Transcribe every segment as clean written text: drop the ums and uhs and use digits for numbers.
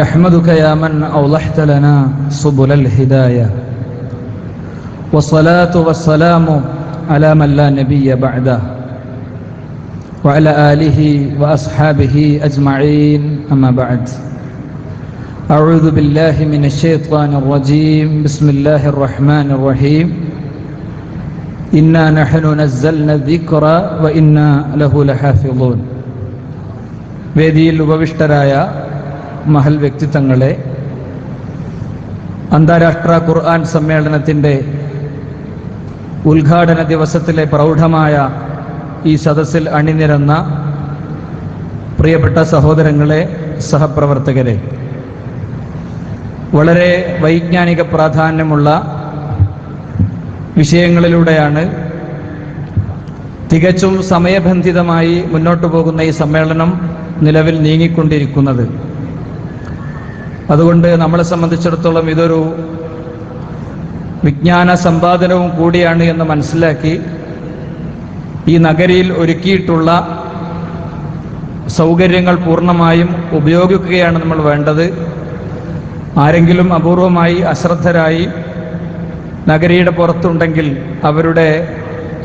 نحمدك يا من أوضحت لنا سبل الهداية، والصلاة والسلام على من لا نبي بعده وعلى آله وأصحابه أجمعين، أما بعد. أعوذ بالله من الشيطان الرجيم. بسم الله الرحمن الرحيم. إنا نحن نزلنا الذكر وإنا له لحافظون. വേദിയിൽ ഉപവിഷ്ടരായ മഹൽ വ്യക്തിത്വങ്ങളെ, അന്താരാഷ്ട്ര ഖുർആൻ സമ്മേളനത്തിൻ്റെ ഉദ്ഘാടന ദിവസത്തിലെ പ്രൗഢമായ ഈ സദസ്സിൽ അണിനിരന്ന പ്രിയപ്പെട്ട സഹോദരങ്ങളെ, സഹപ്രവർത്തകരെ, വളരെ വൈജ്ഞാനിക പ്രാധാന്യമുള്ള വിഷയങ്ങളിലൂടെയാണ് തികച്ചും സമയബന്ധിതമായി മുന്നോട്ടു പോകുന്ന ഈ സമ്മേളനം നിലവിൽ നീങ്ങിക്കൊണ്ടിരിക്കുന്നത്. അതുകൊണ്ട് നമ്മളെ സംബന്ധിച്ചിടത്തോളം ഇതൊരു വിജ്ഞാന സമ്പാദനവും കൂടിയാണ് എന്ന് മനസ്സിലാക്കി ഈ നഗരിയിൽ ഒരുക്കിയിട്ടുള്ള സൗകര്യങ്ങൾ പൂർണ്ണമായും ഉപയോഗിക്കുകയാണ് നമ്മൾ വേണ്ടത്. ആരെങ്കിലും അപൂർവമായി അശ്രദ്ധരായി നഗരിയുടെ പുറത്തുണ്ടെങ്കിൽ അവരുടെ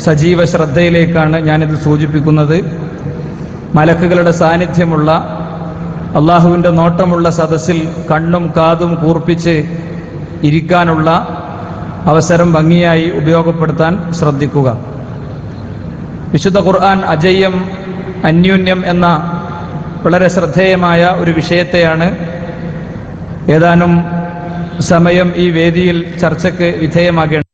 സജീവ ശ്രദ്ധയിലേക്കാണ് ഞാനിത് സൂചിപ്പിക്കുന്നത്. മലക്കുകളുടെ സാന്നിധ്യമുള്ള, അള്ളാഹുവിൻ്റെ നോട്ടമുള്ള സദസ്സിൽ കണ്ണും കാതും കൂർപ്പിച്ച് ഇരിക്കാനുള്ള അവസരം ഭംഗിയായി ഉപയോഗപ്പെടുത്താൻ ശ്രദ്ധിക്കുക. വിശുദ്ധ ഖുർആൻ അജയ്യം അന്യോന്യം എന്ന വളരെ ശ്രദ്ധേയമായ ഒരു വിഷയത്തെയാണ് ഏതാനും സമയം ഈ വേദിയിൽ ചർച്ചയ്ക്ക് വിധേയമാകേണ്ടത്.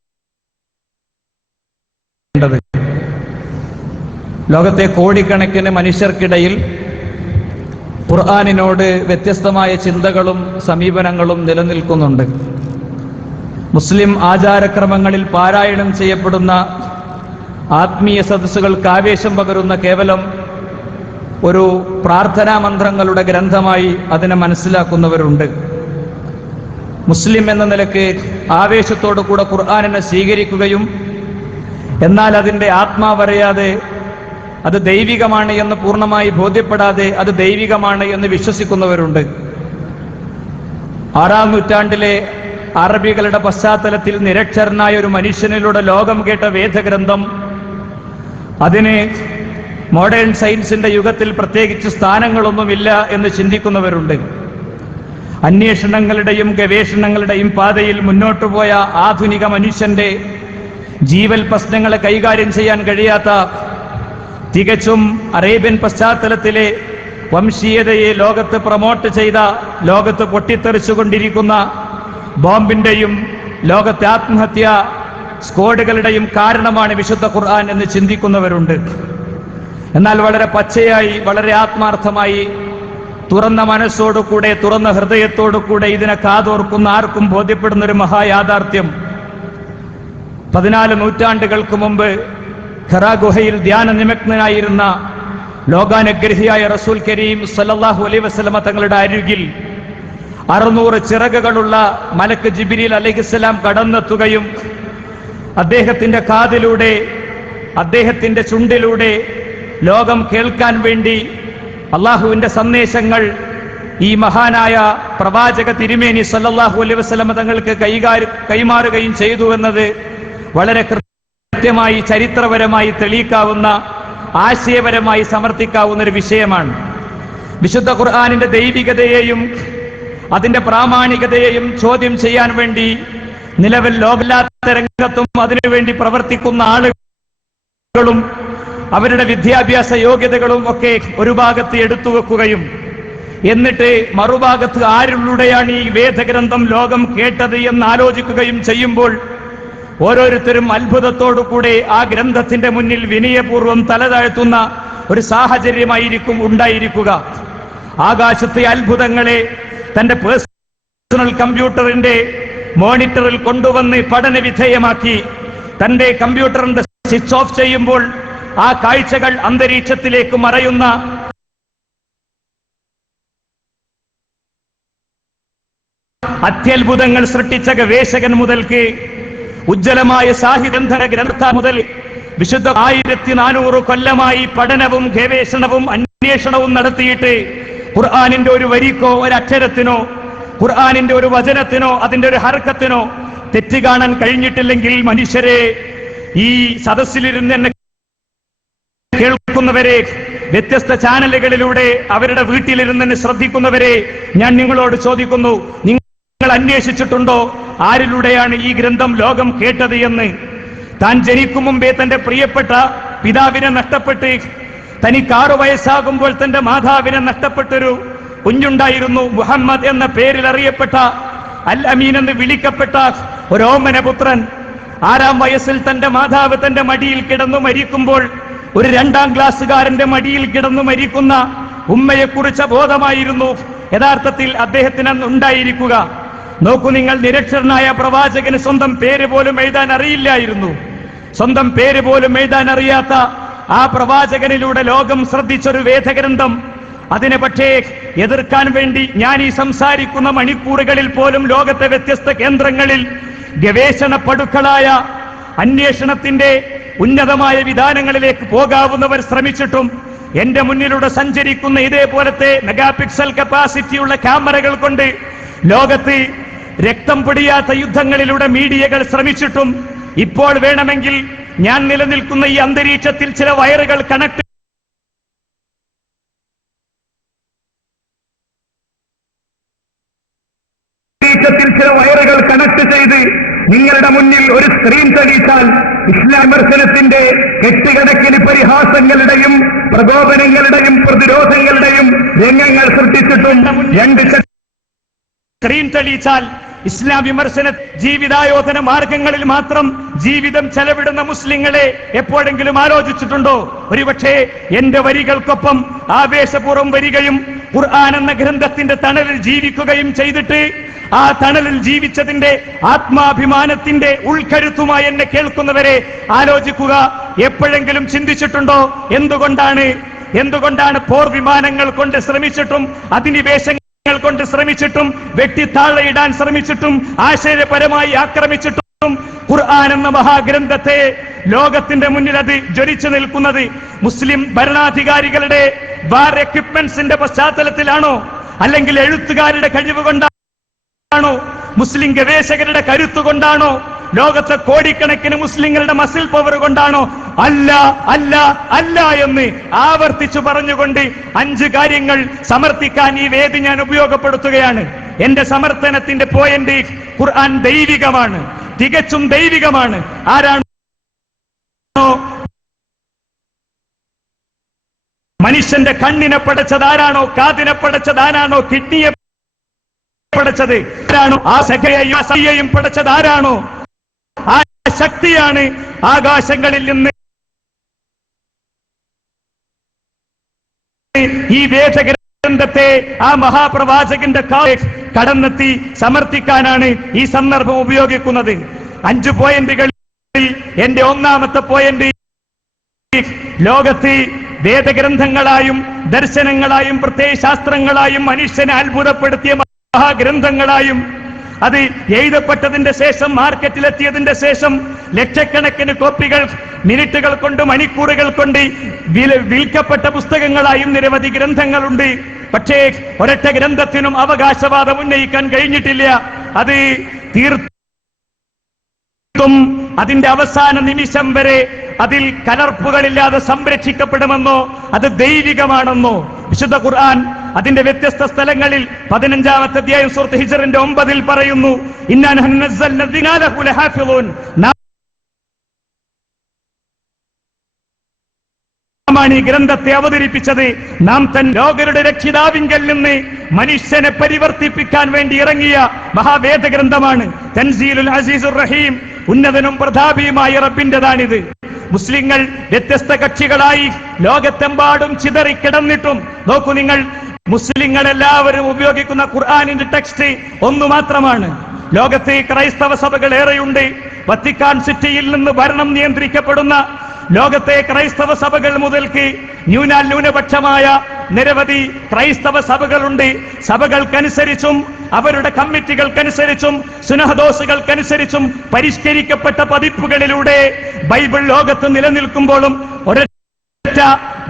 ലോകത്തെ കോടിക്കണക്കിന് മനുഷ്യർക്കിടയിൽ ഖുർആനിനോട് വ്യത്യസ്തമായ ചിന്തകളും സമീപനങ്ങളും നിലനിൽക്കുന്നുണ്ട്. മുസ്ലിം ആചാരക്രമങ്ങളിൽ പാരായണം ചെയ്യപ്പെടുന്ന ആത്മീയ സദസ്സുകൾക്ക് ആവേശം പകരുന്ന കേവലം ഒരു പ്രാർത്ഥനാ മന്ത്രങ്ങളുടെ ഗ്രന്ഥമായി അതിനെ മനസ്സിലാക്കുന്നവരുണ്ട്. മുസ്ലിം എന്ന നിലയ്ക്ക് ആവേശത്തോടു കൂടെ ഖുർആനിനെ സ്വീകരിക്കുകയും എന്നാൽ അതിൻ്റെ ആത്മാവറിയാതെ അത് ദൈവികമാണ് എന്ന് പൂർണ്ണമായി ബോധ്യപ്പെടാതെ അത് ദൈവികമാണ് എന്ന് വിശ്വസിക്കുന്നവരുണ്ട്. 6-ാം നൂറ്റാണ്ടിലെ അറബികളുടെ പശ്ചാത്തലത്തിൽ നിരക്ഷരനായ ഒരു മനുഷ്യനിലൂടെ ലോകം കേട്ട വേദഗ്രന്ഥം, അതിന് മോഡേൺ സയൻസിന്റെ യുഗത്തിൽ പ്രത്യേകിച്ച് സ്ഥാനങ്ങളൊന്നുമില്ല എന്ന് ചിന്തിക്കുന്നവരുണ്ട്. അന്വേഷണങ്ങളുടെയും ഗവേഷണങ്ങളുടെയും പാതയിൽ മുന്നോട്ടു പോയ ആധുനിക മനുഷ്യന്റെ ജീവൽ പ്രശ്നങ്ങളെ കൈകാര്യം ചെയ്യാൻ കഴിയാത്ത, തികച്ചും അറേബ്യൻ പശ്ചാത്തലത്തിലെ വംശീയതയെ ലോകത്ത് പ്രൊമോട്ട് ചെയ്ത, ലോകത്ത് പൊട്ടിത്തെറിച്ചുകൊണ്ടിരിക്കുന്ന ബോംബിന്റെയും ലോകത്തെ ആത്മഹത്യ സ്ക്വാഡുകളുടെയും കാരണമാണ് വിശുദ്ധ ഖുർആൻ എന്ന് ചിന്തിക്കുന്നവരുണ്ട്. എന്നാൽ വളരെ പച്ചയായി, വളരെ ആത്മാർത്ഥമായി, തുറന്ന മനസ്സോടുകൂടെ, തുറന്ന ഹൃദയത്തോടുകൂടെ ഇതിനെ കാതോർക്കുന്ന ആർക്കും ബോധ്യപ്പെടുന്ന ഒരു മഹായാഥാർത്ഥ്യം, 14 നൂറ്റാണ്ടുകൾക്ക് മുമ്പ് ഹിറാ ഗുഹയിൽ ധ്യാന നിമഗ്നനായിരുന്ന ലോകാനുഗ്രഹിയായ റസൂൽ കരീം സല്ലല്ലാഹു അലൈഹി വസല്ലമ തങ്ങളുടെ അരികിൽ 600 ചിറകുകളുള്ള മലക്ക് ജിബ്രീൽ അലൈഹിസ്സലാം കടന്നെത്തുകയും അദ്ദേഹത്തിന്റെ കാതിലൂടെ, അദ്ദേഹത്തിന്റെ ചുണ്ടിലൂടെ ലോകം കേൾക്കാൻ വേണ്ടി അള്ളാഹുവിന്റെ സന്ദേശങ്ങൾ ഈ മഹാനായ പ്രവാചക തിരുമേനി സല്ലല്ലാഹു അലൈഹി വസല്ലമ തങ്ങൾക്ക് കൈമാറുകയും ചെയ്തു എന്നത് വളരെ കൃത്യമായി ചരിത്രപരമായി തെളിയിക്കാവുന്ന, ആശയപരമായി സമർത്ഥിക്കാവുന്ന ഒരു വിഷയമാണ്. വിശുദ്ധ ഖുർആനിന്റെ ദൈവികതയെയും അതിന്റെ പ്രാമാണികതയെയും ചോദ്യം ചെയ്യാൻ വേണ്ടി നിലവിൽ ലോകല്ലാത്ത രംഗത്തും അതിനുവേണ്ടി പ്രവർത്തിക്കുന്ന ആളുകളും അവരുടെ വിദ്യാഭ്യാസ യോഗ്യതകളും ഒക്കെ ഒരു ഭാഗത്ത് എടുത്തു വെക്കുകയും എന്നിട്ട് മറുഭാഗത്ത് ആരിലൂടെയാണ് ഈ വേദഗ്രന്ഥം ലോകം കേട്ടത് എന്ന് ആലോചിക്കുകയും ചെയ്യുമ്പോൾ ഓരോരുത്തരും അത്ഭുതത്തോടുകൂടെ ആ ഗ്രന്ഥത്തിന്റെ മുന്നിൽ വിനയപൂർവ്വം തലതാഴ്ത്തുന്ന ഒരു സാഹചര്യമായിരിക്കും ഉണ്ടായിരിക്കുക. ആകാശത്തെ അത്ഭുതങ്ങളെ തന്റെ പേഴ്സണൽ കമ്പ്യൂട്ടറിന്റെ മോണിറ്ററിൽ കൊണ്ടുവന്ന് പഠന വിധേയമാക്കി തന്റെ കമ്പ്യൂട്ടറിന്റെ സ്വിച്ച് ഓഫ് ചെയ്യുമ്പോൾ ആ കാഴ്ചകൾ അന്തരീക്ഷത്തിലേക്ക് മറയുന്ന അത്യത്ഭുതങ്ങൾ സൃഷ്ടിച്ച ഗവേഷകൻ മുതൽക്ക് ഉജ്ജ്വലമായ സാഹിത്യന്ധന ഗ്രന്ഥ മുതൽ വിശുദ്ധ 1400 കൊല്ലമായി പഠനവും ഗവേഷണവും അന്വേഷണവും നടത്തിയിട്ട് ഖുർആനിന്റെ ഒരു വരിക്കോ ഒരു അക്ഷരത്തിനോ ഖുർആനിന്റെ ഒരു വചനത്തിനോ അതിന്റെ ഒരു ഹർക്കത്തിനോ തെറ്റ് കാണാൻ കഴിഞ്ഞിട്ടില്ലെങ്കിൽ മനുഷ്യരെ, ഈ സദസ്സിലിരുന്ന് എന്നെ കേൾക്കുന്നവരെ, വ്യത്യസ്ത ചാനലുകളിലൂടെ അവരുടെ വീട്ടിലിരുന്ന് ശ്രദ്ധിക്കുന്നവരെ, ഞാൻ നിങ്ങളോട് ചോദിക്കുന്നു, നിങ്ങൾ അന്വേഷിച്ചിട്ടുണ്ടോ ആരിലൂടെയാണ് ഈ ഗ്രന്ഥം ലോകം കേട്ടത് എന്ന്? താൻ ജനിക്കും മുമ്പേ തന്റെ പ്രിയപ്പെട്ട പിതാവിനെ നഷ്ടപ്പെട്ട് തനിക്ക് 6 വയസ്സാകുമ്പോൾ തന്റെ മാതാവിനെ നഷ്ടപ്പെട്ടൊരു കുഞ്ഞുണ്ടായിരുന്നു. മുഹമ്മദ് എന്ന പേരിൽ അറിയപ്പെട്ട അൽ അമീൻ എന്ന് വിളിക്കപ്പെട്ട ഒരു ഓമനപുത്രൻ. 6-ാം വയസ്സിൽ തന്റെ മാതാവ് തന്റെ മടിയിൽ കിടന്നു മരിക്കുമ്പോൾ ഒരു 2-ാം ക്ലാസ്സുകാരന്റെ മടിയിൽ കിടന്നു മരിക്കുന്ന ഉമ്മയെക്കുറിച്ച ബോധമായിരുന്നു യഥാർത്ഥത്തിൽ അദ്ദേഹത്തിന് അന്ന് ഉണ്ടായിരിക്കുക. നോക്കൂ നിങ്ങൾ, നിരക്ഷരനായ പ്രവാചകന് സ്വന്തം പേര് പോലും എഴുതാൻ അറിയില്ലായിരുന്നു. സ്വന്തം പേര് പോലും എഴുതാൻ അറിയാത്ത ആ പ്രവാചകനിലൂടെ ലോകം ശ്രദ്ധിച്ചൊരു വേദഗ്രന്ഥം, അതിനെ പക്ഷേ എതിർക്കാൻ വേണ്ടി ഞാൻ ഈ സംസാരിക്കുന്ന മണിക്കൂറുകളിൽ പോലും ലോകത്തെ വ്യത്യസ്ത കേന്ദ്രങ്ങളിൽ ഗവേഷണ പടുക്കളായ അന്വേഷണത്തിന്റെ ഉന്നതമായ വിധാനങ്ങളിലേക്ക് പോകാവുന്നവർ ശ്രമിച്ചിട്ടും എന്റെ മുന്നിലൂടെ സഞ്ചരിക്കുന്ന ഇതേപോലത്തെ മെഗാപിക്സൽ കപ്പാസിറ്റിയുള്ള ക്യാമറകൾ കൊണ്ട് ലോകത്ത് രക്തം പൊടിയാത്ത യുദ്ധങ്ങളിലൂടെ മീഡിയകൾ ശ്രമിച്ചിട്ടും ഇപ്പോൾ വേണമെങ്കിൽ ഞാൻ നിലനിൽക്കുന്ന ഈ അന്തരീക്ഷത്തിൽ ചില വയറുകൾ കണക്ട് ചെയ്ത് നിങ്ങളുടെ മുന്നിൽ ഒരു സ്ക്രീൻ തെളിയിച്ചാൽ ഇസ്ലാം വിമർശനത്തിന്റെ കെട്ടുകണക്കിന് പരിഹാസങ്ങളുടെയും പ്രകോപനങ്ങളുടെയും പ്രതിരോധങ്ങളുടെയും രംഗങ്ങൾ സൃഷ്ടിച്ചിട്ടും 2 സ്ക്രീൻ തെളിയിച്ചാൽ ഇസ്ലാം വിമർശന ജീവിതായോധന മാർഗങ്ങളിൽ മാത്രം ജീവിതം ചെലവിടുന്ന മുസ്ലിങ്ങളെ എപ്പോഴെങ്കിലും ആലോചിച്ചിട്ടുണ്ടോ? ഒരുപക്ഷേ എന്റെ വരികൾക്കൊപ്പം ആവേശപൂർവ്വം വരികയും ഖുർആൻ എന്ന ഗ്രന്ഥത്തിന്റെ തണലിൽ ജീവിക്കുകയും ചെയ്തിട്ട് ആ തണലിൽ ജീവിച്ചതിന്റെ ആത്മാഭിമാനത്തിന്റെ ഉൾക്കരുത്തുമായി എന്നെ കേൾക്കുന്നവരെ ആലോചിക്കുക. എപ്പോഴെങ്കിലും ചിന്തിച്ചിട്ടുണ്ടോ എന്തുകൊണ്ടാണ് പോർ വിമാനങ്ങൾ കൊണ്ട് ശ്രമിച്ചിട്ടും അധിനിവേശങ്ങൾ കൊണ്ട് ശ്രമിച്ചിട്ടും വെട്ടിത്താഴയിടാൻ ശ്രമിച്ചിട്ടും ആശയപരമായി ആക്രമിച്ചിട്ടും ഖുർആൻ എന്ന മഹാഗ്രന്ഥത്തെ ലോകത്തിന്റെ മുന്നിൽ അത് ജ്വലിച്ചു നിൽക്കുന്നത് മുസ്ലിം ഭരണാധികാരികളുടെ വാർ എക്വിപ്മെന്റ്സിന്റെ പശ്ചാത്തലത്തിലാണോ? അല്ലെങ്കിൽ എഴുത്തുകാരുടെ കഴിവ് കൊണ്ടാണോ? മുസ്ലിം ഗവേഷകരുടെ കരുത്തുകൊണ്ടാണോ? ലോകത്തെ കോടിക്കണക്കിന് മുസ്ലിങ്ങളുടെ മസിൽ പവർ കൊണ്ടാണോ? അല്ല അല്ല അല്ല എന്ന് ആവർത്തിച്ചു പറഞ്ഞുകൊണ്ട് 5 കാര്യങ്ങൾ സമർത്ഥിക്കാൻ ഈ വേദി ഞാൻ ഉപയോഗപ്പെടുത്തുകയാണ്. എന്റെ സമർത്ഥനത്തിന്റെ പോയിന്റ്, ഖുർആൻ ദൈവികമാണ്, തികച്ചും ദൈവികമാണ്. ആരാണോ മനുഷ്യന്റെ കണ്ണിനെ പടച്ചതാരാണോ, കാതിനെ പടച്ചതാരാണോ, കിഡ്നിയെ പടച്ചത് ആരാണോ, ആ സഖയെയും പടച്ചതാരാണോ, ആ ശക്തിയാണ് ആകാശങ്ങളിൽ നിന്ന് ഈ വേദഗ്രന്ഥത്തെ ആ മഹാപ്രവാചകന്റെ കടന്നെത്തി സമർത്ഥിക്കാനാണ് ഈ സന്ദർഭം ഉപയോഗിക്കുന്നത്. 5 പോയിന്റുകളിൽ എന്റെ 1ാമത്തെ പോയിന്റ്, ലോകത്ത് വേദഗ്രന്ഥങ്ങളായും ദർശനങ്ങളായും പ്രത്യയശാസ്ത്രങ്ങളായും മനുഷ്യനെ അത്ഭുതപ്പെടുത്തിയ മഹാഗ്രന്ഥങ്ങളായും അത് എഴുതപ്പെട്ടതിന്റെ ശേഷം മാർക്കറ്റിലെത്തിയതിന്റെ ശേഷം ലക്ഷക്കണക്കിന് കോപ്പികൾ മിനിറ്റുകൾ കൊണ്ട് മണിക്കൂറുകൾ കൊണ്ട് വിൽക്കപ്പെട്ട പുസ്തകങ്ങളായും നിരവധി ഗ്രന്ഥങ്ങളുണ്ട്. പക്ഷേ ഒരൊറ്റ ഗ്രന്ഥത്തിനും അവകാശവാദം ഉന്നയിക്കാൻ കഴിഞ്ഞിട്ടില്ല. അത് തീർത്തും അതിന്റെ അവസാന നിമിഷം വരെ അതിൽ കലർപ്പുകളില്ലാതെ സംരക്ഷിക്കപ്പെടുമെന്നോ അത് ദൈവികമാണെന്നോ വിശുദ്ധ ഖുർആൻ അതിന്റെ വ്യത്യസ്ത സ്ഥലങ്ങളിൽ 15-ാമത്തെ അധ്യായം സൂറത്ത് ഹിജ്റിന്റെ 9-ൽ പറയുന്നു, ഇന്നാ നഹ്നു നസ്സൽന ദിനാ ലഹു ലഹാഫിളൂൻ, നാമാണ് ഈ ഗ്രന്ഥത്തെ അവതരിപ്പിച്ചത്, നാം തൻ ലോകരുടെ രക്ഷിതാവിങ്കൽ നിന്ന് മനുഷ്യനെ പരിവർത്തിപ്പിക്കാൻ വേണ്ടി ഇറങ്ങിയ മഹാവേദഗ്രന്ഥമാണ്. തൻസീലുൽ അസീസുർ റഹീം, ഉന്നതനും പ്രതാപിയുമായ റബ്ബിന്റേതാണിത്. മുസ്ലിങ്ങൾ വ്യത്യസ്ത കക്ഷികളായി ലോകത്തെമ്പാടും ചിതറിക്കിടന്നിട്ടും നോക്കൂ നിങ്ങൾ, മുസ്ലിങ്ങൾ എല്ലാവരും ഉപയോഗിക്കുന്ന ഖുർആനിന്റെ ടെക്സ്റ്റ് ഒന്നു മാത്രമാണ്. ലോകത്ത് ക്രൈസ്തവ സഭകൾ ഏറെയുണ്ട്. വത്തിക്കാൻ സിറ്റിയിൽ നിന്ന് ഭരണം നിയന്ത്രിക്കപ്പെടുന്ന ലോകത്തെ ക്രൈസ്തവ സഭകൾ മുതൽക്ക് ന്യൂനപക്ഷമായ നിരവധി ക്രൈസ്തവ സഭകളുണ്ട്. സഭകൾക്കനുസരിച്ചും അവരുടെ കമ്മിറ്റികൾക്കനുസരിച്ചും സുനഹദോസുകൾക്കനുസരിച്ചും പരിഷ്കരിക്കപ്പെട്ട പതിപ്പുകളിലൂടെ ബൈബിൾ ലോകത്ത് നിലനിൽക്കുമ്പോഴും ഒരൊറ്റ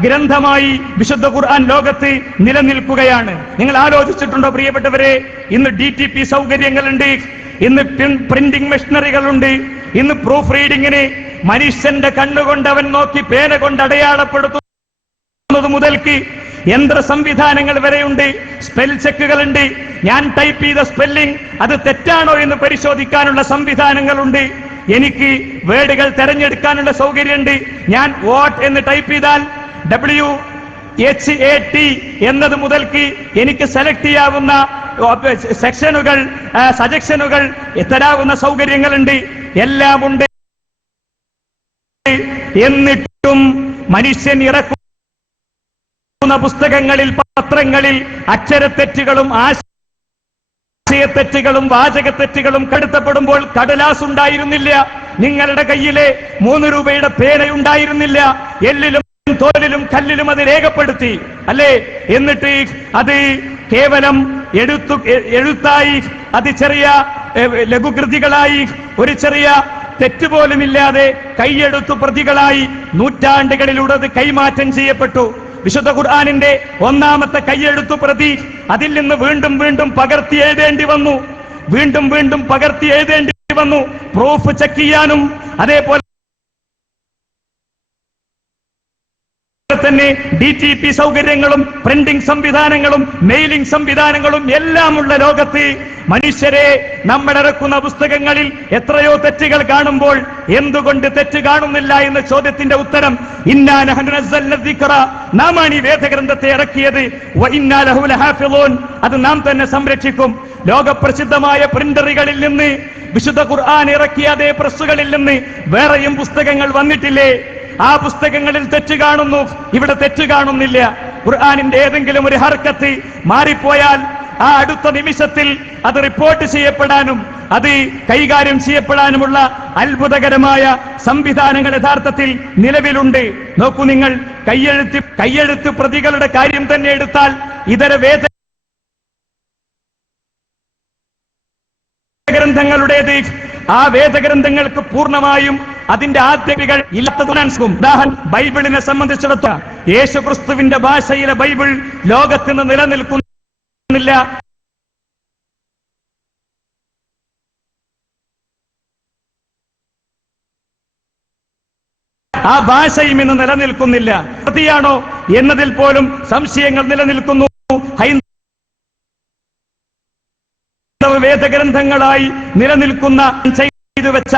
ഗ്രന്ഥമായി വിശുദ്ധ ഖുർആൻ ലോകത്ത് നിലനിൽക്കുകയാണ്. നിങ്ങൾ ആലോചിച്ചിട്ടുണ്ടോ പ്രിയപ്പെട്ടവരെ? ഇന്ന് DTP സൗകര്യങ്ങളുണ്ട്, ഇന്ന് പ്രിന്റിംഗ് മെഷീനറികളുണ്ട്, ഇന്ന് പ്രൂഫ് റീഡിങ്ങിന് മനുഷ്യന്റെ കണ്ണുകൊണ്ട് അവൻ നോക്കി പേന കൊണ്ട് അടയാളപ്പെടുത്തുന്നത് മുതൽക്ക് യന്ത്ര സംവിധാനങ്ങൾ വരെയുണ്ട്, സ്പെൽ ചെക്കുകളുണ്ട്. ഞാൻ ടൈപ്പ് ചെയ്ത സ്പെല്ലിംഗ് അത് തെറ്റാണോ എന്ന് പരിശോധിക്കാനുള്ള സംവിധാനങ്ങളുണ്ട്. എനിക്ക് വേർഡുകൾ തെരഞ്ഞെടുക്കാനുള്ള സൗകര്യമുണ്ട്. ഞാൻ വാട്ട് എന്ന് ടൈപ്പ് ചെയ്താൽ WHAT എന്നത് മുതൽക്ക് എനിക്ക് സെലക്ട് ചെയ്യാവുന്ന സെക്ഷനുകൾ, സജഷനുകൾ തരാവുന്ന സൗകര്യങ്ങളുണ്ട്, എല്ലാമുണ്ട്. എന്നിട്ടും മനുഷ്യൻ ഇറക്കുന്ന പുസ്തകങ്ങളിൽ, പത്രങ്ങളിൽ അക്ഷരത്തെറ്റുകളും ആശയത്തെറ്റുകളും വാചകത്തെറ്റുകളും കടത്തപ്പെടുമ്പോൾ കടലാസ് ഉണ്ടായിരുന്നില്ല, നിങ്ങളുടെ കയ്യിലെ 3 രൂപയുടെ പേനയുണ്ടായിരുന്നില്ല. എല്ലിലും തോലിലും കല്ലിലും അത് രേഖപ്പെടുത്തി അല്ലേ? എന്നിട്ട് അത് കേവലം എഴുത്തായി, അത് ചെറിയ ലഘുകൃതികളായി, ഒരു ചെറിയ തെറ്റുപോലുമില്ലാതെ കൈയെഴുത്തു പ്രതികളായി നൂറ്റാണ്ടുകളിലൂടെ അത് കൈമാറ്റം ചെയ്യപ്പെട്ടു. വിശുദ്ധ ഖുർആനിന്റെ ഒന്നാമത്തെ കൈയെഴുത്തു പ്രതി അതിൽ നിന്ന് വീണ്ടും വീണ്ടും പകർത്തി എഴുതേണ്ടി വന്നു, വീണ്ടും വീണ്ടും പകർത്തി എഴുതേണ്ടി വന്നു, പ്രൂഫ് ചെക്ക് ചെയ്യാനും. അതേപോലെ തന്നെ DTP സൗകര്യങ്ങളും പ്രിന്റിംഗ് സംവിധാനങ്ങളും മെയിലിംഗ് സംവിധാനങ്ങളും എല്ലാമുള്ള ലോകത്ത് മനുഷ്യരെ നമ്മൾ ഇറക്കുന്ന പുസ്തകങ്ങളിൽ എത്രയോ തെറ്റുകൾ കാണുമ്പോൾ എന്തുകൊണ്ട് തെറ്റ് കാണുന്നില്ല എന്ന ചോദ്യത്തിന്റെ ഉത്തരം, ഇന്നാ നഹ്നു നസ്സൽന ദിക്റ, നാമാണ് ഈ വേദഗ്രന്ഥത്തെ ഇറക്കിയത്, വ ഇന്നാ ലഹു ലഹാഫിളൂൻ, അത് നാം തന്നെ സംരക്ഷിക്കും. ലോകപ്രസിദ്ധമായ പ്രിന്ററുകളിൽ നിന്ന് വിശുദ്ധ ഖുർആൻ ഇറക്കിയ അതേ പ്രസ്സുകളിൽ നിന്ന് വേറെയും പുസ്തകങ്ങൾ വന്നിട്ടില്ലേ? ആ പുസ്തകങ്ങളിൽ തെറ്റ് കാണുന്നു, ഇവിടെ തെറ്റ് കാണുന്നില്ല. ഖുർആനിന്റെ ഏതെങ്കിലും ഒരു ഹർക്കത്ത് മാറിപ്പോയാൽ ആ അടുത്ത നിമിഷത്തിൽ അത് റിപ്പോർട്ട് ചെയ്യപ്പെടാനും അത് കൈകാര്യം ചെയ്യപ്പെടാനുമുള്ള അത്ഭുതകരമായ സംവിധാനങ്ങൾ യഥാർത്ഥത്തിൽ നിലവിലുണ്ട്. നോക്കൂ, നിങ്ങൾ കയ്യെഴുത്ത് പ്രതികളുടെ കാര്യം തന്നെ എടുത്താൽ ഇതര വേദഗ്രന്ഥങ്ങളുടേത്, ആ വേദഗ്രന്ഥങ്ങൾക്ക് പൂർണ്ണമായും അതിന്റെ ആദ്യപികൾ ഇല്ലാത്തതും. ബൈബിളിനെ സംബന്ധിച്ചിടത്തോളം യേശുക്രിസ്തുവിന്റെ ഭാഷയിലെ ബൈബിൾ ലോകത്തിന് നിലനിൽക്കുന്നില്ല. ആ ഭാഷയും ഇന്ന് നിലനിൽക്കുന്നില്ല. പ്രതിയാണോ എന്നതിൽ പോലും സംശയങ്ങൾ നിലനിൽക്കുന്നു. ഹൈന്ദവ വേദഗ്രന്ഥങ്ങളായി നിലനിൽക്കുന്ന ചെയ്തു വെച്ച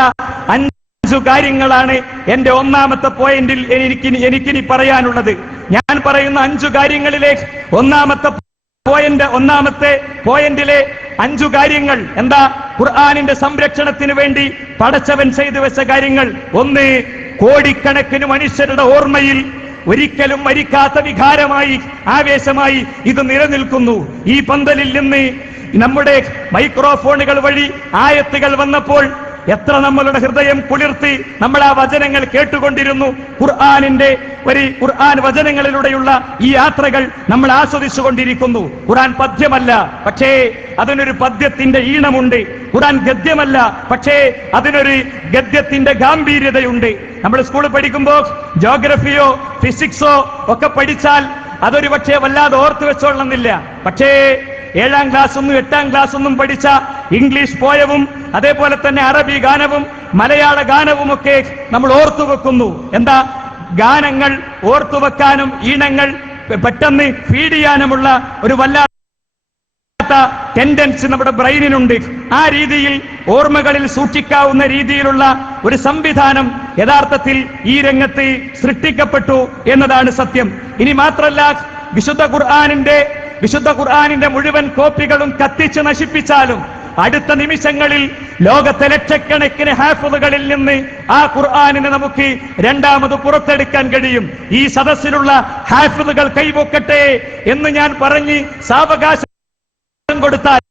5 കാര്യങ്ങളാണ് എന്റെ ഒന്നാമത്തെ പോയിന്റിൽ എനിക്കിനി പറയാനുള്ളത്. ഞാൻ പറയുന്ന 5 കാര്യങ്ങളിലെ ഒന്നാമത്തെ പോയിന്റിലെ 5 കാര്യങ്ങൾ എന്താ? ഖുർആനിന്റെ സംരക്ഷണത്തിന് വേണ്ടി പടച്ചവൻ ചെയ്തു വെച്ച കാര്യങ്ങൾ. 1, കോടിക്കണക്കിന് മനുഷ്യരുടെ ഓർമ്മയിൽ ഒരിക്കലും മരിക്കാത്ത വികാരമായി, ആവേശമായി ഇത് നിലനിൽക്കുന്നു. ഈ പന്തലിൽ നിന്ന് നമ്മുടെ മൈക്രോഫോണുകൾ വഴി ആയത്തുകൾ വന്നപ്പോൾ എത്ര നമ്മളുടെ ഹൃദയം കുളിർത്തി നമ്മൾ ആ വചനങ്ങൾ കേട്ടുകൊണ്ടിരുന്നു. ഖുർആൻ വചനങ്ങളിലൂടെയുള്ള ഈ യാത്രകൾ നമ്മൾ ആസ്വദിച്ചുകൊണ്ടിരിക്കുന്നു. ഖുർആൻ പദ്യമല്ല, പക്ഷേ അതിനൊരു പദ്യത്തിന്റെ ഈണമുണ്ട്. ഖുർആൻ ഗദ്യമല്ല, പക്ഷേ അതിനൊരു ഗദ്യത്തിന്റെ ഗാംഭീര്യതയുണ്ട്. നമ്മൾ സ്കൂളിൽ പഠിക്കുമ്പോൾ ജോഗ്രഫിയോ ഫിസിക്സോ ഒക്കെ പഠിച്ചാൽ അതൊരു പക്ഷേ വല്ലാതെ ഓർത്തു വെച്ചോളണമെന്നില്ല. പക്ഷേ 7ാം ക്ലാസ്സൊന്നും 8ാം ക്ലാസ്സൊന്നും പഠിച്ച ഇംഗ്ലീഷ് പോയവും അതേപോലെ തന്നെ അറബി ഗാനവും മലയാള ഗാനവും ഒക്കെ നമ്മൾ ഓർത്തുവെക്കുന്നു. എന്താ? ഗാനങ്ങൾ ഓർത്തുവെക്കാനും ഈണങ്ങൾ പെട്ടെന്ന് ഫീഡ് ചെയ്യാനുമുള്ള ഒരു വല്ലാത്ത ടെൻഡൻസി നമ്മുടെ ബ്രെയിനിനുണ്ട്. ആ രീതിയിൽ ഓർമ്മകളിൽ സൂക്ഷിക്കാവുന്ന രീതിയിലുള്ള ഒരു സംവിധാനം യഥാർത്ഥത്തിൽ ഈ രംഗത്ത് സൃഷ്ടിക്കപ്പെട്ടു എന്നതാണ് സത്യം. ഇനി മാത്രമല്ല, വിശുദ്ധ ഖുർആനിന്റെ മുഴുവൻ കോപ്പികളും കത്തിച്ച് നശിപ്പിച്ചാലും അടുത്ത നിമിഷങ്ങളിൽ ലോകത്തെ ലക്ഷക്കണക്കിന് ഹാഫിളുകളിൽ നിന്ന് ആ ഖുർആനിനെ നമുക്ക് രണ്ടാമത് പുറത്തെടുക്കാൻ കഴിയും. ഈ സദസ്സിലുള്ള ഹാഫിളുകൾ കൈവക്കട്ടെ എന്ന് ഞാൻ പറഞ്ഞ് സാവകാശം കൊടുത്താൽ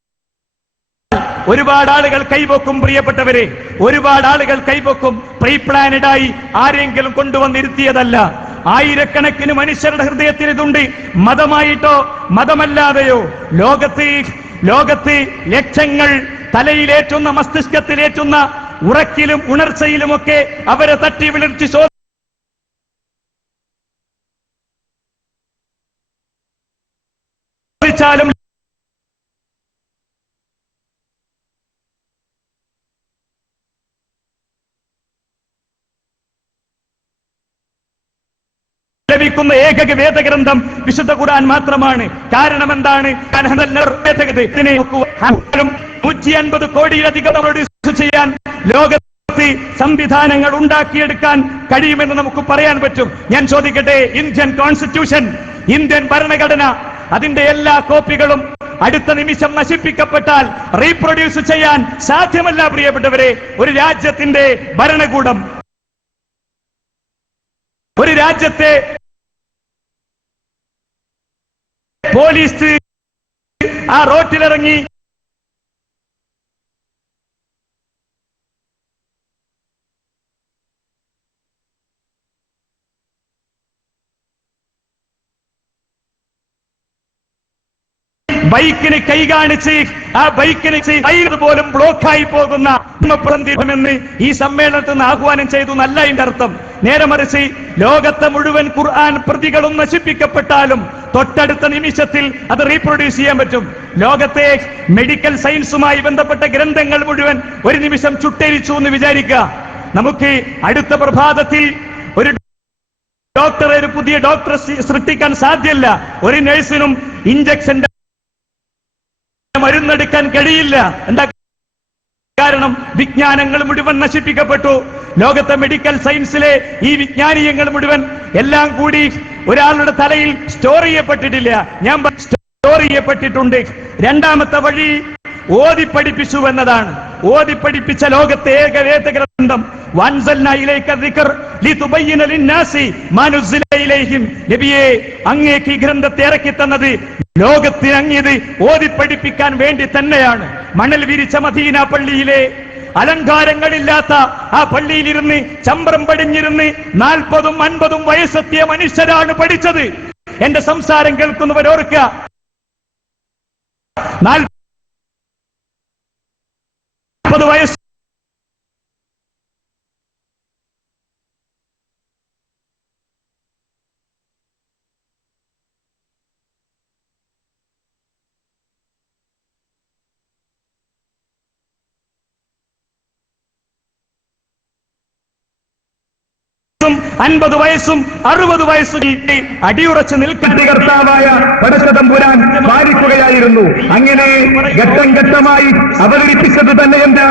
ഒരുപാട് ആളുകൾ കൈവക്കും. പ്രിയപ്പെട്ടവരെ, ഒരുപാട് ആളുകൾ കൈവക്കും. പ്രീ പ്ലാനഡായി ആരെങ്കിലും കൊണ്ടുവന്നിരുത്തിയതല്ല. ആയിരക്കണക്കിന് മനുഷ്യരുടെ ഹൃദയത്തിൽ ഇതുണ്ട്. മതമായിട്ടോ മതമല്ലാതെയോ ലോകത്ത് ലക്ഷങ്ങൾ തലയിലേറ്റുന്ന, മസ്തിഷ്കത്തിലേറ്റുന്ന, ഉറക്കിലും ഉണർച്ചയിലുമൊക്കെ അവരെ തട്ടി വിളിച്ച് ചോദിച്ചാലും ലഭിക്കുന്ന ഏക വേദഗ്രന്ഥം വിശുദ്ധ ഖുർആൻ മാത്രമാണ്. കാരണം എന്താണ്? 150 കോടിയിലധികം പ്രൊഡ്യൂസ് ചെയ്യാൻ ലോകത്ത് സംവിധാനങ്ങൾ ഉണ്ടാക്കിയെടുക്കാൻ കഴിയുമെന്ന് നമുക്ക് പറയാൻ പറ്റും. ഞാൻ ചോദിക്കട്ടെ, ഇന്ത്യൻ കോൺസ്റ്റിറ്റ്യൂഷൻ, ഇന്ത്യൻ ഭരണഘടന, അതിന്റെ എല്ലാ കോപ്പികളും അടുത്ത നിമിഷം നശിപ്പിക്കപ്പെട്ടാൽ റീപ്രൊഡ്യൂസ് ചെയ്യാൻ സാധ്യമല്ല. പ്രിയപ്പെട്ടവരെ, ഒരു രാജ്യത്തിന്റെ ഭരണകൂടം, ഒരു രാജ്യത്തെ പോലീസ് ആ റോട്ടിലിറങ്ങി ബൈക്കിന് കൈ കാണിച്ച് ആ ബൈക്കിന് പോലും ബ്ലോക്കായി പോകുന്ന എന്ന് ഈ സമ്മേളനത്തിൽ നിന്ന് ആഹ്വാനം ചെയ്തു എന്നല്ല അതിന്റെ അർത്ഥം. നേരെ മറിച്ച് ലോകത്തെ മുഴുവൻ ഖുർആൻ പ്രതികളും നശിപ്പിക്കപ്പെട്ടാലും തൊട്ടടുത്ത നിമിഷത്തിൽ അത് റീപ്രൊഡ്യൂസ് ചെയ്യാൻ പറ്റും. ലോകത്തെ മെഡിക്കൽ സയൻസുമായി ബന്ധപ്പെട്ട ഗ്രന്ഥങ്ങൾ മുഴുവൻ ഒരു നിമിഷം ചുട്ടരിച്ചു എന്ന് വിചാരിക്കുക. നമുക്ക് അടുത്ത പ്രഭാതത്തിൽ ഒരു ഡോക്ടറെ, ഒരു പുതിയ ഡോക്ടറെ സൃഷ്ടിക്കാൻ സാധ്യമല്ല. ഒരു നഴ്സിനും ഇഞ്ചക്ഷന്റെ മരുന്നെടുക്കാൻ കഴിയില്ല. എന്താ കാരണം? വിജ്ഞാനങ്ങൾ മുഴുവൻ നശിപ്പിക്കപ്പെട്ടു. ലോകത്തെ മെഡിക്കൽ സയൻസിലെ ഈ വിജ്ഞാനീയങ്ങൾ മുഴുവൻ എല്ലാം കൂടി ഒരാളുടെ തലയിൽ സ്റ്റോർ ചെയ്യപ്പെട്ടിട്ടില്ല. ഞാൻ സ്റ്റോർ ചെയ്യപ്പെട്ടിട്ടുണ്ട്. രണ്ടാമത്തെ വഴി ഓതി പഠിപ്പിച്ചു എന്നതാണ്. ഓതി പഠിപ്പിച്ച ലോകത്തെ ഏക വേദഗ്രന്ഥം നബിയെ, അങ്ങേക്ക് ഈ ഗ്രന്ഥത്തെ ഇറക്കി തന്നത് ലോകത്തിന് അങ്ങേത് ഓതി പഠിപ്പിക്കാൻ വേണ്ടി തന്നെയാണ്. മണൽ വിരിച്ച മദീന പള്ളിയിലെ അലങ്കാരങ്ങളില്ലാത്ത ആ പള്ളിയിലിരുന്ന് ചമ്പ്രം പടിഞ്ഞിരുന്ന് 40-50 വയസ്സെത്തിയ മനുഷ്യരാണ് പഠിച്ചത്. എന്റെ സംസാരം കേൾക്കുന്നവരോർക്കുക, 40 വയസ്സ് ും 50 വയസ്സും 60 വയസ്സും അടിയുറച്ച് നിൽക്കാൻ കർത്താവായ പടച്ചതമ്പുരാൻ പാലിക്കുകയായിരുന്നു. അങ്ങനെ ഘട്ടം ഘട്ടമായി അവതരിപ്പിച്ചത് തന്നെ എന്താ?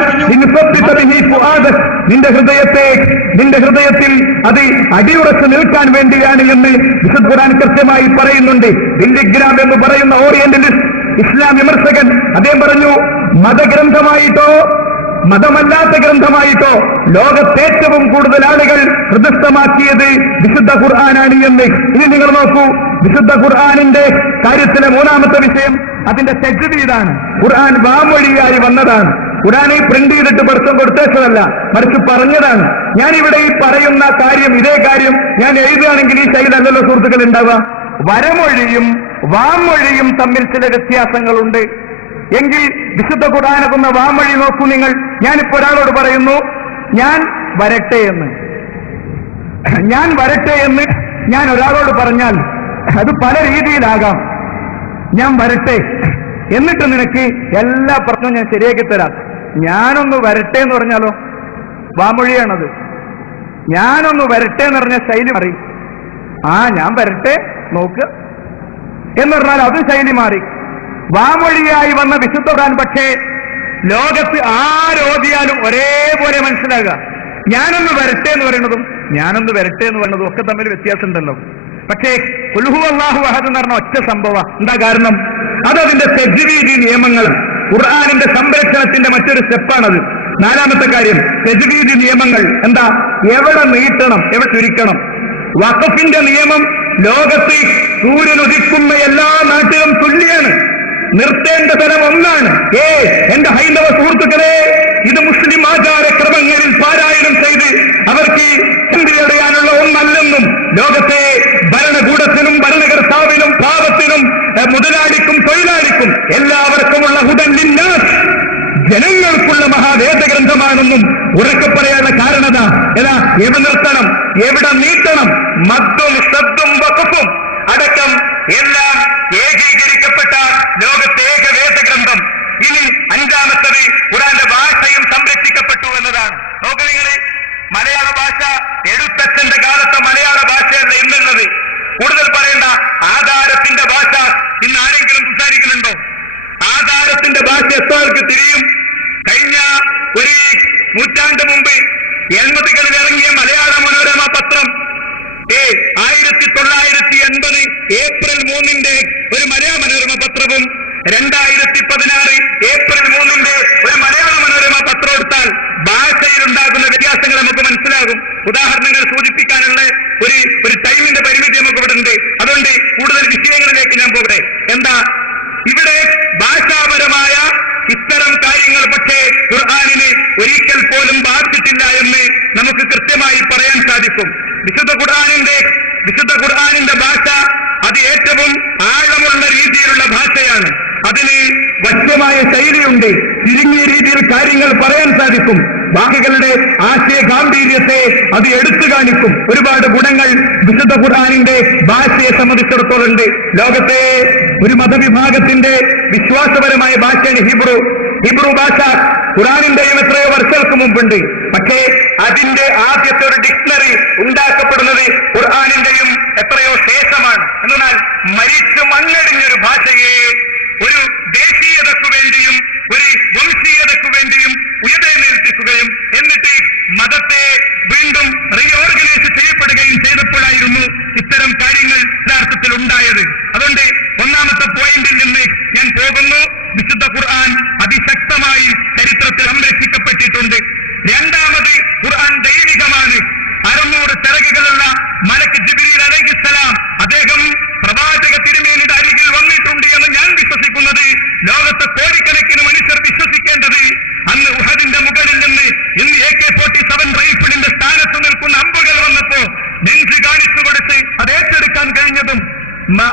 നിന്റെ ഹൃദയത്തിൽ അത് അടിയുറച്ച് നിൽക്കാൻ വേണ്ടിയാണ് എന്ന് വിശുദ്ധ ഖുർആൻ കൃത്യമായി പറയുന്നുണ്ട്. ബില്ലിഗ്രാം എന്ന് പറയുന്ന ഓറിയന്റലിസ്റ്റ് ഇസ്ലാം വിമർശകൻ അദ്ദേഹം പറഞ്ഞു, മതഗ്രന്ഥമായിട്ടോ മതമല്ലാത്ത ഗ്രന്ഥമായിട്ടോ ലോകത്തേറ്റവും കൂടുതൽ ആളുകൾ ഹൃദയസ്ഥമാക്കിയത് വിശുദ്ധ ഖുർആനാണ് എന്ന്. ഇനി നിങ്ങൾ നോക്കൂ, വിശുദ്ധ ഖുർആനിന്റെ കാര്യത്തിലെ മൂന്നാമത്തെ വിഷയം അതിന്റെ തജ്വീദാണ്. ഖുർആൻ വാമൊഴിയായി വന്നതാണ്. ഖുർആനെ പ്രിന്റ് ചെയ്തിട്ട് പഠിത്തം കൊടുത്തേച്ചതല്ല, മറിച്ച് പറഞ്ഞതാണ്. ഞാനിവിടെ ഈ പറയുന്ന കാര്യം, ഇതേ കാര്യം ഞാൻ എഴുതുകയാണെങ്കിൽ ഈ ശൈലല്ലോ സുഹൃത്തുക്കൾ ഉണ്ടാവുക. വരമൊഴിയും വാമൊഴിയും തമ്മിൽ ചില വ്യത്യാസങ്ങളുണ്ട്. എങ്കിൽ വിശുദ്ധ ഖുർആനകുന്ന വാമൊഴി നോക്കൂ നിങ്ങൾ. ഞാനിപ്പോ ഒരാളോട് പറയുന്നു, ഞാൻ വരട്ടെ എന്ന് ഞാൻ ഒരാളോട് പറഞ്ഞാൽ അത് പല രീതിയിലാകാം. ഞാൻ വരട്ടെ, എന്നിട്ട് നിനക്ക് എല്ലാ പ്രശ്നവും ഞാൻ ശരിയാക്കി തരാം. ഞാനൊന്ന് വരട്ടെ എന്ന് പറഞ്ഞാലോ വാമൊഴിയാണത്. ഞാനൊന്ന് വരട്ടെ എന്ന് പറഞ്ഞ ശൈലി മാറി. ഞാൻ വരട്ടെ നോക്ക് എന്ന് പറഞ്ഞാൽ അത് ശൈലി മാറി. വാമൊഴിയായി വന്ന വിശുദ്ധ ഖുർആൻ പക്ഷേ ലോകത്ത് ആരോധിയാലും ഒരേപോലെ മനസ്സിലാകുക. ഞാനൊന്ന് വരട്ടെ എന്ന് പറയുന്നതും ഞാനൊന്ന് വരട്ടെ എന്ന് പറയുന്നതും ഒക്കെ തമ്മിൽ വ്യത്യാസം ഉണ്ടല്ലോ. പക്ഷേ ഖുൽ ഹുവല്ലാഹു അഹദ് എന്ന് പറഞ്ഞ ഒറ്റ സംഭവം. എന്താ കാരണം? അതതിന്റെ തജ്വീദി നിയമങ്ങൾ, ഖുർആനിന്റെ സംരക്ഷണത്തിന്റെ മറ്റൊരു സ്റ്റെപ്പാണത്. നാലാമത്തെ കാര്യം തജ്വീദി നിയമങ്ങൾ. എന്താ? എവിടെ നീട്ടണം, എവിടെ ചുരുക്കണം. വഖഫിന്റെ നിയമം ലോകത്ത് സൂര്യൻ ഉദിക്കുന്ന എല്ലാ നാട്ടിലും തുല്യാണ്. നിർത്തേണ്ട തരം ഒന്നാണ്. എന്റെ ഹൈന്ദവ സുഹൃത്തുക്കളെ, ഇത് മുസ്ലിം ആചാരക്രമങ്ങളിൽ പാരായണം ചെയ്ത് അവർക്ക് ചിന്തയടയാനുള്ള ഒന്നല്ലെന്നും ലോകത്തെ ഭരണകൂടത്തിനും ഭരണകർത്താവിനും പാവത്തിനും മുതലാളിക്കും തൊഴിലാളിക്കും എല്ലാവർക്കുമുള്ള ഹുദൻ ലിന്നാസ്, ജനങ്ങൾക്കുള്ള മഹാവേദഗ്രന്ഥമാണെന്നും ഉറക്കെ പറയാനുള്ള കാരണത ഏതാ? എവിടെ നിർത്തണം, എവിടെ നീട്ടണം, മദ്ദും ശബ്ദും വഖഫും അടക്കം എല്ലാം ഏകീകരിക്കപ്പെട്ട ലോകത്തെ ഏക വേദഗ്രന്ഥം. ഇനി അഞ്ചാമത്തത് ഖുർആന്റെ ഭാഷയും സംരക്ഷിക്കപ്പെട്ടു എന്നതാണ്. നോക്കൂ നിങ്ങള്, മലയാള ഭാഷ എഴുത്തച്ഛന്റെ കാലത്തെ മലയാള ഭാഷയല്ല എന്നുള്ളത്. കൂടുതൽ പറയേണ്ട, ആധാരത്തിന്റെ ഭാഷ ഇന്ന് ആരെങ്കിലും സംസാരിക്കുന്നുണ്ടോ? ആധാരത്തിന്റെ ഭാഷ എത്രവർക്ക് തിരിയും? കഴിഞ്ഞ ഒരു നൂറ്റാണ്ട് മുമ്പ് 80കളിൽ ഇറങ്ങിയ മലയാള മനോരമ പത്രം 1980 ഏപ്രിൽ 3 ഒരു മലയാള മനോരമ പത്രവും 2016 ഏപ്രിൽ 3 ഒരു മലയാള മനോരമ പത്രം എടുത്താൽ ഭാഷയിൽ ഉണ്ടാകുന്ന വ്യത്യാസങ്ങൾ നമുക്ക് മനസ്സിലാകും. ഉദാഹരണങ്ങൾ സൂചിപ്പിക്കാനുള്ള ഒരു ടൈമിന്റെ പരിമിതി നമുക്ക് ഇവിടെ ഉണ്ട്. അതുകൊണ്ട് കൂടുതൽ വിഷയങ്ങളിലേക്ക് ഞാൻ പോകട്ടെ. എന്താ ഇവിടെ ഭാഷാപരമായ ഇത്തരം കാര്യങ്ങൾ പക്ഷേ ഖുർആനിന് ഒരിക്കൽ പോലും ബാധിച്ചിട്ടില്ല എന്ന് നമുക്ക് കൃത്യമായി പറയാൻ സാധിക്കും. വിശുദ്ധ ഖുർആനിന്റെ ഭാഷ അത് ഏറ്റവും ആഴമുള്ള രീതിയിലുള്ള ഭാഷയാണ്. അതിന് വശ്യമായ ശൈലിയുണ്ട്. ചുരുങ്ങിയ രീതിയിൽ കാര്യങ്ങൾ പറയാൻ സാധിക്കും. വാക്കുകളുടെ ആശയ ഗാംഭീര്യത്തെ അത് എടുത്തു കാണിക്കും. ഒരുപാട് ഗുണങ്ങൾ വിശുദ്ധ ഖുർആനിന്റെ ഭാഷയെ സംബന്ധിച്ചിടത്തോളം ഉണ്ട്. ലോകത്തെ ഒരു മതവിഭാഗത്തിന്റെ വിശ്വാസപരമായ ഭാഷയാണ് ഹിബ്രു ഭാഷ. ഖുർആനിന്റെയും എത്രയോ വർഷങ്ങൾക്ക് മുമ്പുണ്ട്. പക്ഷേ അതിന്റെ ആദ്യത്തെ ഒരു ഡിക്ഷണറി ഉണ്ടാക്കപ്പെടുന്നത് ഖുർആനിന്റെയും എത്രയോ ശേഷമാണ്. എന്നാൽ മരിച്ചു മണ്ണടിഞ്ഞൊരു ഭാഷയെ ഒരു ദേശീയതയ്ക്കു വേണ്ടിയും ഒരു വംശീയതയ്ക്കു വേണ്ടിയും ഉയർത്തേൽപ്പിക്കുകയും എന്നിട്ട് മതത്തെ വീണ്ടും റീഓർഗനൈസ് ചെയ്യപ്പെടുകയും ചെയ്തപ്പോഴായിരുന്നു ഇത്തരം കാര്യങ്ങൾ യഥാർത്ഥത്തിൽ ഉണ്ടായത്. അതുകൊണ്ട് ഒന്നാമത്തെ പോയിന്റിൽ നിന്ന് ഞാൻ പോകുന്നു. വിശുദ്ധ ഖുർആൻ അതിശക്തമായി ചരിത്രത്തിൽ സംരക്ഷിക്കപ്പെട്ടിട്ടുണ്ട്. രണ്ടാമത്, ഖുർആൻ ദൈവികമാണ്. 600 ചിറകുകളുള്ള മലക്ക് ജിബ്രീൽ അലൈഹിസ്സലാം അദ്ദേഹം പ്രവാചക തിരുമേനിയുടെ അരികിൽ വന്നിട്ടുണ്ട് എന്ന് ഞാൻ വിശ്വസിക്കുന്നത്, ലോകത്തെ കോടിക്കണക്കിന് മനുഷ്യർ വിശ്വസിക്കേണ്ടത്, അന്ന് ഉഹദിന്റെ മുകളിൽ നിന്ന് ഇന്ന് AK-47 റൈഫിളിന്റെ സ്ഥാനത്ത് നിൽക്കുന്ന അമ്പുകൾ വന്നപ്പോ നെഞ്ച് കാണിച്ചു കൊടുത്ത് അത് ഏറ്റെടുക്കാൻ കഴിഞ്ഞതും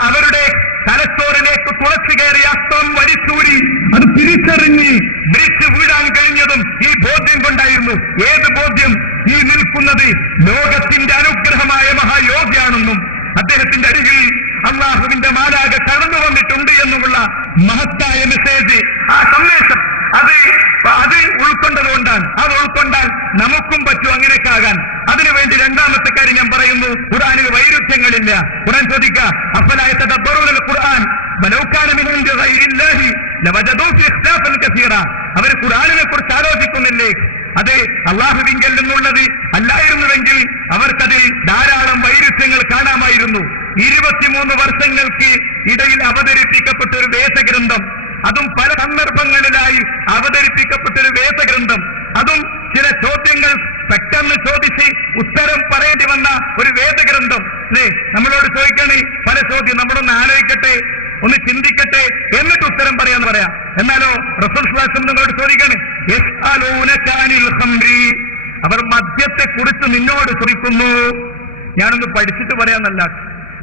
അവരുടെ തലച്ചോറിലേക്ക് തുളച്ചു കയറിയ അസ്ത്രം വലിച്ചൂരി അത് തിരിച്ചറിഞ്ഞ് ബ്രിച്ച് വീഴാൻ കഴിഞ്ഞതും ഈ ബോധ്യം കൊണ്ടായിരുന്നു. ഏത് ബോധ്യം? ഈ നിൽക്കുന്നത് ലോകത്തിന്റെ അനുഗ്രഹമായ മഹായോഗിയാണെന്നും അദ്ദേഹത്തിന്റെ അരികിൽ അള്ളാഹുവിന്റെ മാലാഖ കടന്നു വന്നിട്ടുണ്ട് എന്നുമുള്ള മഹത്തായ മെസ്സേജ്, ആ സന്ദേശം അത് ഉൾക്കൊണ്ടതുകൊണ്ടാണ്. അത് ഉൾക്കൊണ്ടാൽ നമുക്കും പറ്റും അങ്ങനെയൊക്കെ ആകാൻ. അതിനുവേണ്ടി രണ്ടാമത്തെ കാര്യം ഞാൻ പറയുന്നു, ഖുർആനിൽ വൈരുദ്ധ്യങ്ങളില്ല. ഖുർആൻ ചോദിക്കുക, അഫലാ യതദബ്ബറൂനൽ ഖുർആൻ വലൗ കാന മിൻ ഇൻദി ഗൈരില്ലാഹി ലവജദൂ ഫീ ഇഖ്തിലാഫൻ കസീറ. അവർ ഖുർആനിനെ കുറിച്ച് ആലോചിക്കുന്നില്ലേ? അത് അള്ളാഹുവിങ്കൽ നിന്നുള്ളത് അല്ലായിരുന്നുവെങ്കിൽ അവർക്കതിൽ ധാരാളം വൈരുദ്ധ്യങ്ങൾ കാണാമായിരുന്നു. 23 വർഷങ്ങൾക്ക് ഇടയിൽ അവതരിപ്പിക്കപ്പെട്ട ഒരു വേദഗ്രന്ഥം, അതും പല സന്ദർഭങ്ങളിലായി അവതരിപ്പിക്കപ്പെട്ട ഒരു വേദഗ്രന്ഥം, അതും ചില ചോദ്യങ്ങൾ പെട്ടെന്ന് ചോദിച്ച് ഉത്തരം പറയേണ്ടി വന്ന ഒരു വേദഗ്രന്ഥം അല്ലേ? നമ്മളോട് ചോദിക്കണേ പല ചോദ്യം, നമ്മളൊന്ന് ആലോചിക്കട്ടെ, ഒന്ന് ചിന്തിക്കട്ടെ, എന്നിട്ട് ഉത്തരം പറയാന്ന് പറയാം. എന്നാലോ റസൂൽ സ്വല്ലല്ലാഹു അലൈഹി വസല്ലം നിങ്ങളോട് ചോദിക്കണേ, യസ്അലൂനക അനിൽ ഖംരി, അവർ മദ്യത്തെ കുറിച്ച് നിന്നോട് ചോദിക്കുന്നു. ഞാനൊന്ന് പഠിച്ചിട്ട് പറയാന്നല്ല,